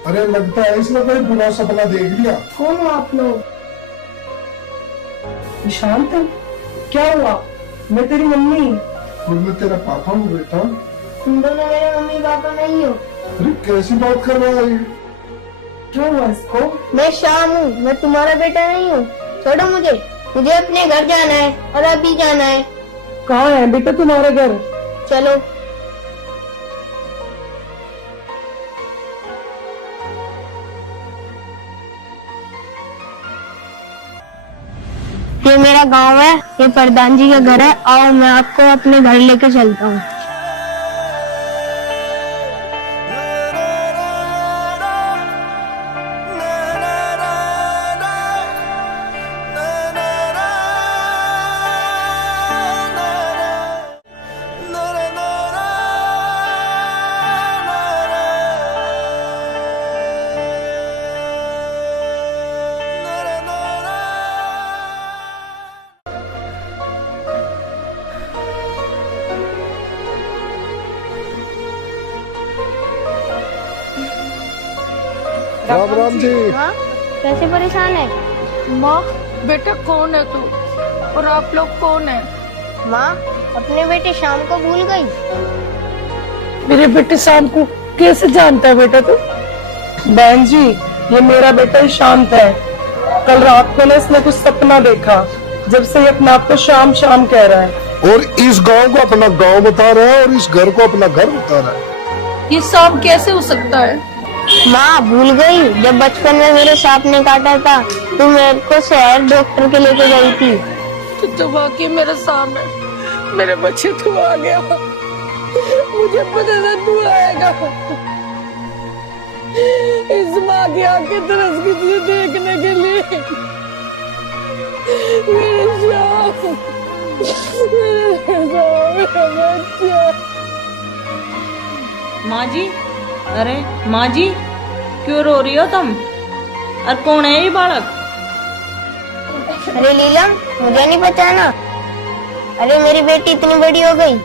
अरे लगता है इसने कोई बुरा सपना देख लिया। कौन हो आप लोग? शांत, क्या हुआ? मैं तेरी मम्मी। और मैं तेरा पापा हूँ बेटा। तुम दोनों मेरे मम्मी पापा नहीं हो। अरे कैसी बात कर रहा है? क्यों हुआ इसको? मैं शाम हूँ, मैं तुम्हारा बेटा नहीं हूँ। छोड़ो मुझे, मुझे अपने घर जाना है और अभी जाना है। कहाँ है बेटा तुम्हारा घर? चलो। ये मेरा गांव है, ये प्रधान जी का घर है। और मैं आपको अपने घर लेकर चलता हूँ। राम राम जी। हाँ? कैसे परेशान है? माँ बेटा कौन है तू और आप लोग कौन है? माँ, अपने बेटे शाम को भूल गई। मेरे बेटे शाम को कैसे जानता है बेटा तू? बहन जी, ये मेरा बेटा ही शांत है। कल रात को ना इसने कुछ सपना देखा, जब से ये अपने आप को शाम शाम कह रहा है। और इस गांव को अपना गांव बता रहा है और इस घर को अपना घर बता रहा है। ये सांप कैसे हो सकता है? माँ भूल गई, जब बचपन में मेरे सांप ने काटा था तो मेरे को शहर डॉक्टर के लेके गई थी। तो वाकई मेरा सांप है। मेरे बच्चे तू आ गया, मुझे पता था तू आएगा। इस माँ की आंखें तरस गई तुझे देखने के लिए। मेरे श्याम, मेरा बच्चा। माँ जी, अरे माँ जी, क्यों रो रही हो तुम? और कौन है ये बालक? अरे लीलम, मुझे नहीं पहचाना? अरे मेरी बेटी इतनी बड़ी हो गई।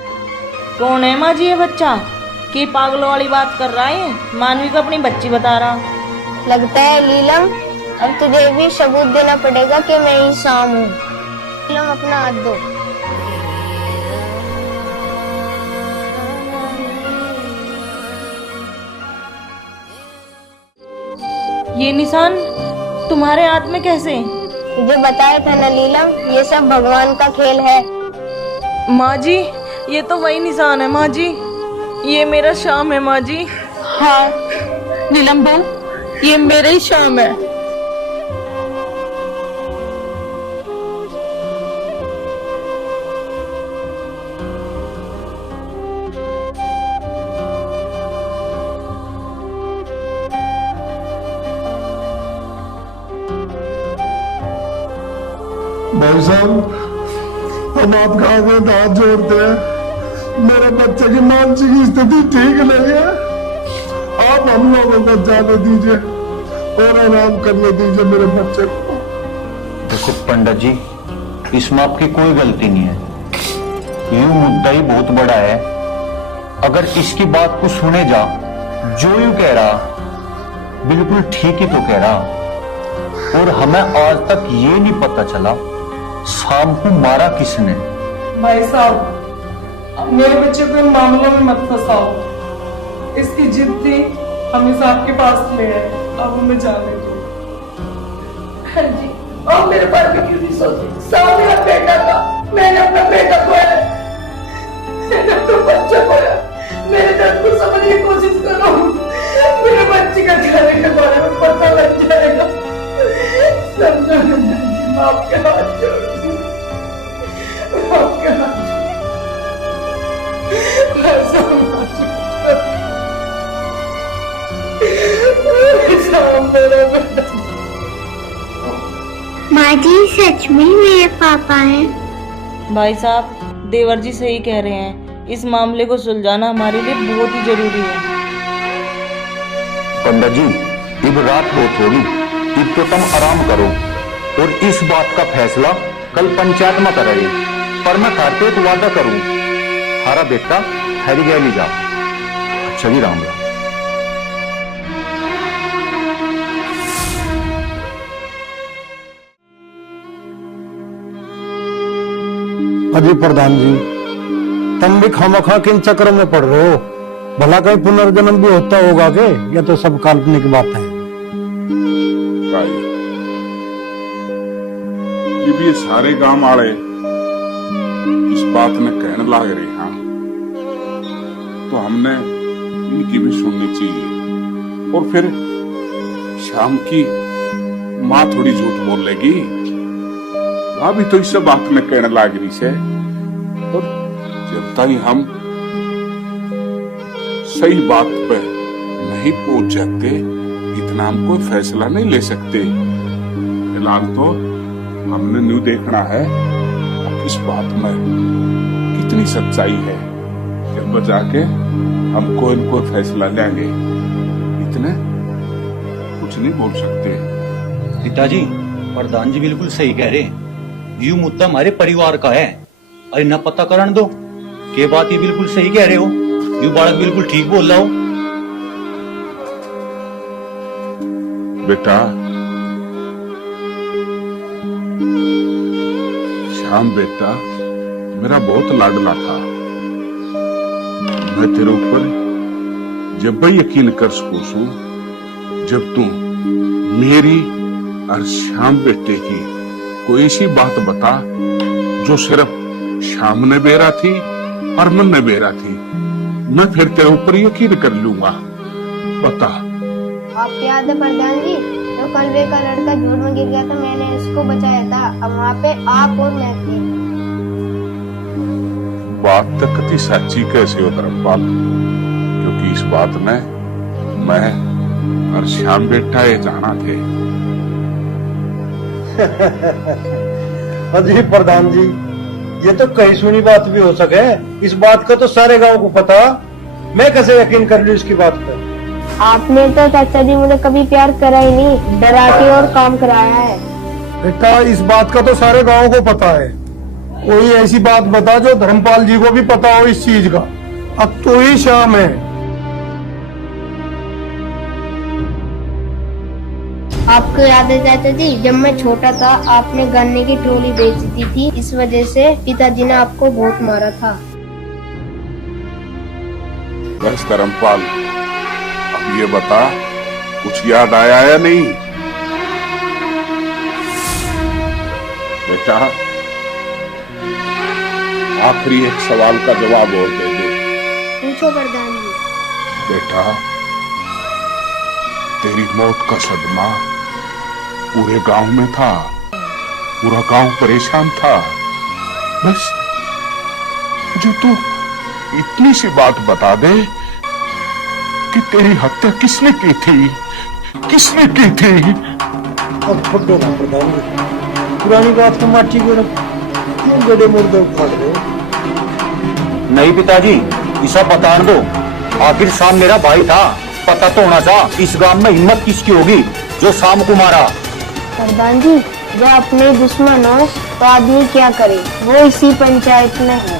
कौन है माँ जी ये बच्चा? कि पागलों वाली बात कर रहा है? मानवी को अपनी बच्ची बता रहा। लगता है लीलम, अब तुझे भी सबूत देना पड़ेगा कि मैं ही शाम हूँ। लीलम, अपना हाथ दो। ये निशान तुम्हारे हाथ में कैसे? तुझे बताया था ना लीलम, ये सब भगवान का खेल है। माँ जी, ये तो वही निशान है माँ जी। ये मेरा शाम है माँ जी। हाँ नीलम बहू, ये मेरा ही शाम है। भाई साहब, हम आपका आगे हाथ जोड़ते हैं। मेरे बच्चे की मानसिक स्थिति ठीक नहीं है। आप हम लोगों को जाने दीजिए और आराम करने दीजिए मेरे बच्चे को। देखो पंडित जी, इसमें आपकी कोई गलती नहीं है। ये मुद्दा ही बहुत बड़ा है। अगर इसकी बात को सुने जा, जो यूं कह रहा बिल्कुल ठीक ही तो कह रहा। और हमें आज तक ये नहीं पता चला शाम को मारा किसने। भाई साहब, अब मेरे बच्चे को इन मामलों में मत फंसाओ। इसकी जिद थी, हम इसे आपके पास ले आए। अब हमें जाने दो। हाँ जी, और मेरे बारे में क्यों नहीं सोची? साहब मेरा बेटा था, मैंने अपना बेटा खोया, मैंने अपना बच्चा खोया। मेरे दर्द को समझने की कोशिश करो। मेरे बच्चे का जाने के बारे में पता लग जाएगा। समझो, आपके हाथ जोड़ती हूँ, आपके हाथ माँ जी, सच में मेरे पापा हैं? भाई साहब, देवर जी सही कह रहे हैं। इस मामले को सुलझाना हमारे लिए बहुत ही जरूरी है। पंडित जी, अब रात बहुत होगी, अब तो तुम आराम करो और इस बात का फैसला कल पंचायत में करेंगे। पर मैं खाते तो वादा करूं, हमारा बेटा हरी गया नहीं जा। चली राम राम। अजी प्रधान जी, तुम भी खामखा किन चक्रों में पड़ रहे हो? भला कहीं पुनर्जन्म भी होता होगा के? या तो सब काल्पनिक बात है। भाई, जब ये सारे गांव वाले इस बात में कहने लग रहे हैं, तो हमने इनकी भी सुननी चाहिए। और फिर शाम की माँ थोड़ी झूठ बोल लेगी, वहां भी तो इस बात में कहने लग रही है। और जब तक हम सही बात पे नहीं पहुंच जाते, इतना हम कोई फैसला नहीं ले सकते। फिलहाल तो हमने न्यू देखना है इस बात में कितनी सच्चाई है, जब जाके हम कोई फैसला लेंगे। इतने कुछ नहीं बोल सकते। पिताजी, प्रधान जी बिल्कुल सही कह रहे। यू मुद्दा हमारे परिवार का है। अरे न पता करण दो के बात ये बिल्कुल सही कह रहे हो। यू बालक बिल्कुल ठीक बोल रहा हो। बेटा, श्याम बेटा मेरा बहुत लाडला था। मैं तेरे ऊपर जब भी यकीन कर सकूं जब तू मेरी और श्याम बेटे की कोई सी बात बता जो सिर्फ श्याम ने बेरा थी और मन ने बेरा थी, मैं फिर तेरे ऊपर यकीन कर लूंगा। बता। आप याद है प्रधान जी, जो कलवे का लड़का झूठ में गिर गया था, मैंने इसको बचाया था। अब वहाँ पे आप और मैं थे। बात तो कति सच्ची कैसे हो धर्मपाल, क्योंकि इस बात में मैं और श्याम बेटा ये जाना थे। अजी प्रधान जी, ये तो कहीं सुनी बात भी हो सके। इस बात का तो सारे गांव को पता, मैं कैसे यकीन कर लूं इसकी बात पर। आपने तो चाचा जी मुझे कभी प्यार करा ही नहीं, डरा के और काम कराया है। बेटा इस बात का तो सारे गांव को पता है। कोई ऐसी बात बता जो धर्मपाल जी को भी पता हो इस चीज का। अब तो ही शाम है। आपको याद है चाचा जी, जब मैं छोटा था आपने गन्ने की ट्रॉली बेच दी थी, इस वजह से पिताजी ने आपको बहुत मारा था। बस धर्मपाल, अब ये बता कुछ याद आया या नहीं? बेटा आखिरी एक सवाल का जवाब और दे दे। पूछो प्रधान जी। बेटा तेरी मौत का सदमा पूरे गांव में था, पूरा गांव परेशान था। बस मुझे तू इतनी सी बात बता दे कि तेरी हत्या किसने की थी, किसने की थी? अब छोड़ो ना प्रधान जी, पुरानी बात को माटी को क्यों गड़े मुर्दे उखाड़ रहे हो? नहीं पिताजी, इसा बता दो। आखिर शाम मेरा भाई था, पता तो होना था। इस गांव में हिम्मत किसकी होगी जो शाम को मारा? प्रधान जी, जब अपने दुश्मन हो तो आदमी क्या करे, वो इसी पंचायत में है।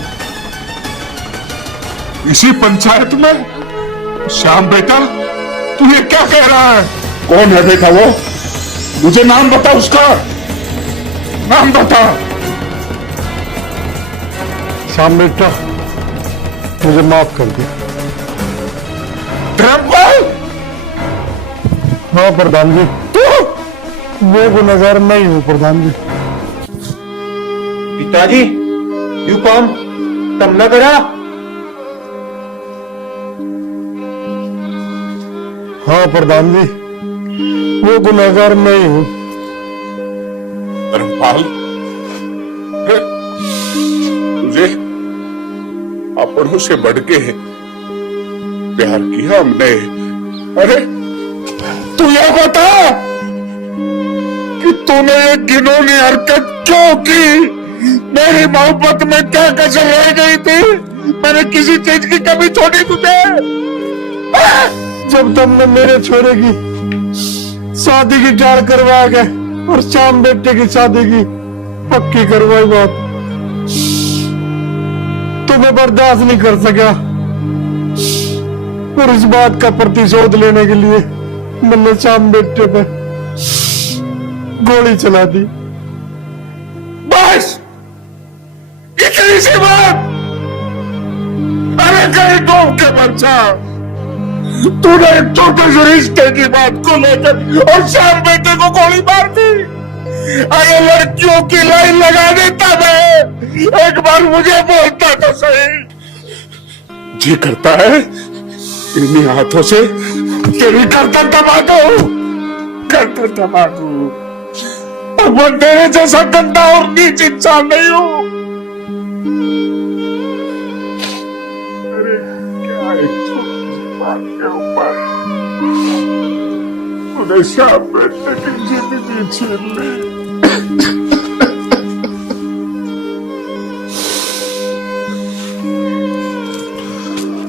इसी पंचायत में? श्याम बेटा तू ये क्या कह रहा है? कौन है बेटा वो? मुझे नाम बता उसका, नाम बता। श्याम बेटा मुझे माफ कर दे। धर्मपाल! हाँ प्रधान जी, वो गुनहगार मैं ही हूँ प्रधान जी। पिताजी यू काम तम न करा। हाँ प्रधान जी, वो गुनहगार मैं ही हूँ। धर्मपाल, तुझे अपनों से बढ़ के प्यार किया हमने। अरे तू ये बता कि तूने ये घिनौनी हरकत क्यों की? मेरी मोहब्बत में क्या कसर रह गई थी? मैंने किसी चीज की कमी छोड़ी तुझे? जब तुमने मेरे छोरे की शादी की टाल करवा के और श्याम बेटे की शादी की पक्की करवाई बात, तुम्हें बर्दाश्त नहीं कर सका और इस बात का प्रतिशोध लेने के लिए मैंने श्याम बेटे पे गोली चला दी। बस इतनी सी बात? अरे कहीं डूब के मर जा। तूने एक छोटे से रिश्ते की बात को लेकर और श्याम बेटे को गोली मार दी। अरे लड़कियों की लाइन लगा देता मैं, एक बार मुझे बोलता तो सही। जी करता है इन्हीं हाथों से तेरी गर्दन दबा दूं, गर्दन दबा दूं। अब मैं तेरे जैसा गंदा और नीच इंसान नहीं हूं। अरे क्या एक छोटी सी बात के ऊपर तूने श्याम बेटे की जिंदगी छीन ली।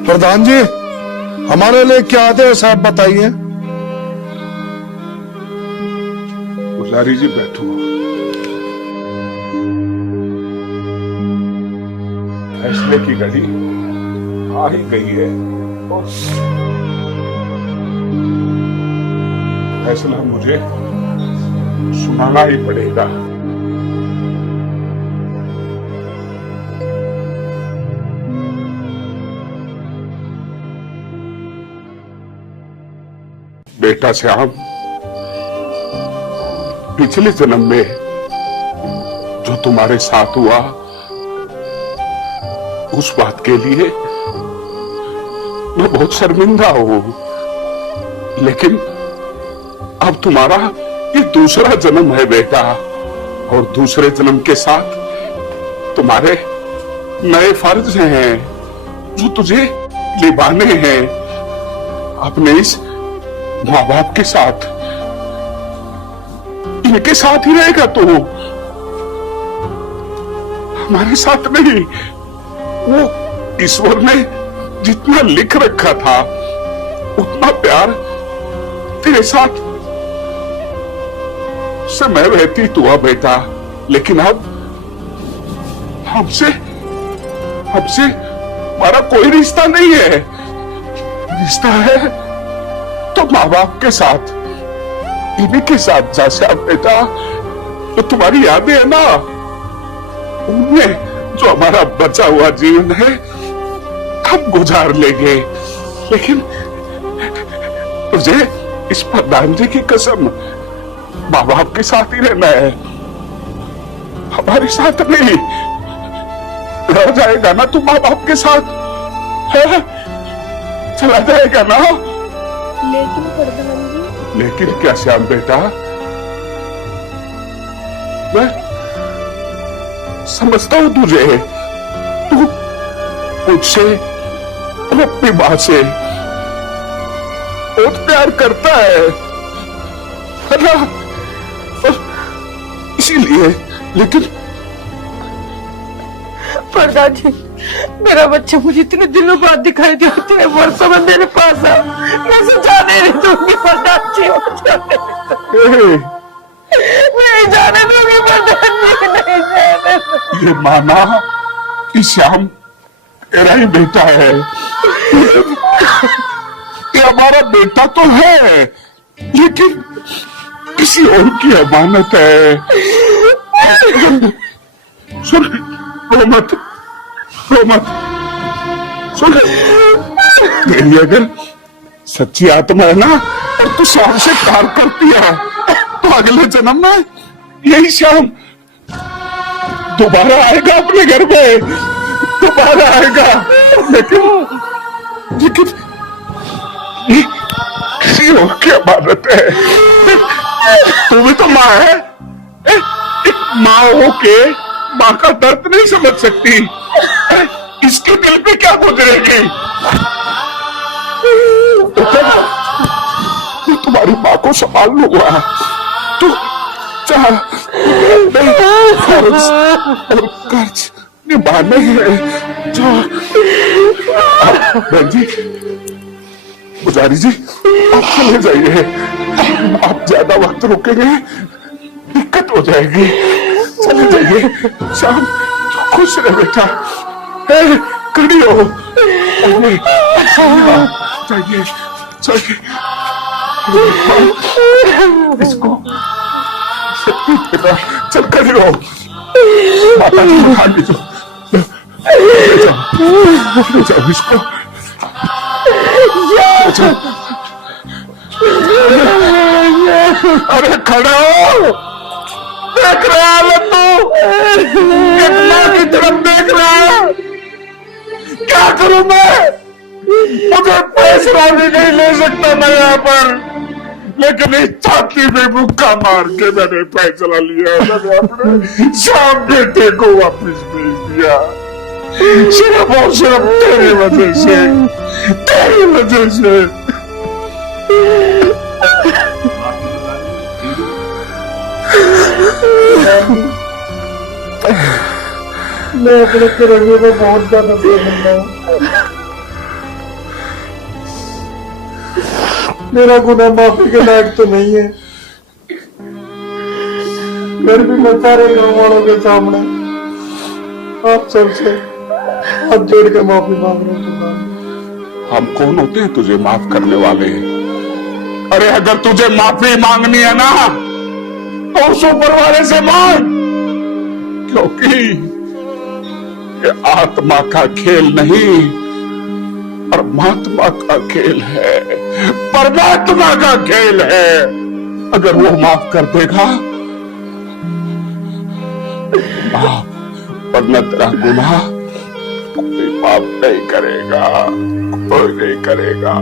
प्रधान जी, हमारे लिए क्या आदेश आप बताइए। पुजारी जी बैठो। फैसले की घड़ी आ ही गई है और फैसला मुझे सुनाना ही पड़ेगा। बेटा श्याम, पिछले जन्म में जो तुम्हारे साथ हुआ उस बात के लिए मैं बहुत शर्मिंदा हूं, लेकिन अब तुम्हारा ये दूसरा जन्म है बेटा, और दूसरे जन्म के साथ तुम्हारे नए फर्ज हैं जो तुझे निभाने हैं अपने इस माँ बाप के साथ। इनके साथ ही रहेगा तू, हमारे साथ नहीं। वो ईश्वर ने जितना लिख रखा था उतना प्यार तेरे साथ समय रहती तू आ बेटा, लेकिन अब हमसे हमारा कोई रिश्ता नहीं है। रिश्ता है तो माँ बाप के साथ, इन्हीं के साथ जा श्याम बेटा। तो तुम्हारी यादें है ना, उनमें जो हमारा बचा हुआ जीवन है हम गुजार लेंगे, लेकिन तुझे इस प्रधान जी की कसम माँ बाप के साथ ही रहना है, हमारे साथ नहीं। रह जाएगा ना तू माँ बाप के साथ है? चला जाएगा ना? लेकिन प्रधान जी। लेकिन क्या श्याम बेटा, मैं समझता हूं तुझे, तू मुझसे और अपनी मां से बहुत प्यार करता है ना, इसीलिए। लेकिन प्रधान जी, मेरा बच्चा मुझे इतने दिनों बाद दिखाई दिया, इतने वर्षों में मेरे पास आ, मैं उसे जाने नहीं दूंगी प्रधान जी, नहीं जाने दूंगी प्रधान जी, नहीं जाने दूंगी। ये माना कि श्याम तेरा ही बेटा है, ये हमारा बेटा तो है, लेकिन किसी और की अमानत है। सुन, रो मत, सुन, तेरी अगर सच्ची आत्मा है ना और तू श्याम से प्यार करती है तो अगले जन्म में यही श्याम दोबारा आएगा अपने घर में, दोबारा आएगा। लेकिन ये किसी और की अमानत है। तू भी तो माँ है, एक माँ हो के माँ का दर्द नहीं समझ सकती, इसके दिल पे क्या गुजरेगी? तो तुम्हारी माँ को संभाल लूंगा, तू चाह और कर्ज निभाने हैं जो। बहन जी, पुजारी जी, आप चले जाइए, आप ज्यादा वक्त रुकेंगे दिक्कत हो जाएगी, चले जाइए। शाम खुश रहे बेटा, खड़ी हो, जाइए जाइए, इसको शक्ति देना, चल खड़ी हो, माता जी उठा लीजिए, ले जाओ इसको, अरे खड़ा हो, देख रहा है तू, कितना की तरफ देख रहा है? क्या करूं मैं? मुझे फैसला भी नहीं ले सकता मैं यहाँ पर, लेकिन इस छाती में मुक्का मार के मैंने फैसला लिया, मैंने अपने श्याम बेटे को वापस भेज दिया, सिर्फ और सिर्फ तेरी वजह से, तेरी वजह से। मैं अपने तिरंगे को बहुत ज्यादा पसंद हूँ, मेरा गुनाह माफी के लायक तो नहीं है, फिर भी मैं सारे गाँव वालों के सामने आप सबसे हाथ जोड़ के माफी मांग रहा हूँ। हम कौन होते हैं तुझे माफ करने वाले? अरे अगर तुझे माफी मांगनी है ना तो उस ऊपर वाले से मांग, क्योंकि ये आत्मा का खेल नहीं, परमात्मा का खेल है, परमात्मा का खेल है। अगर वो माफ कर देगा माफ, वरना तेरा गुनाह कोई माफ नहीं करेगा, कोई नहीं करेगा।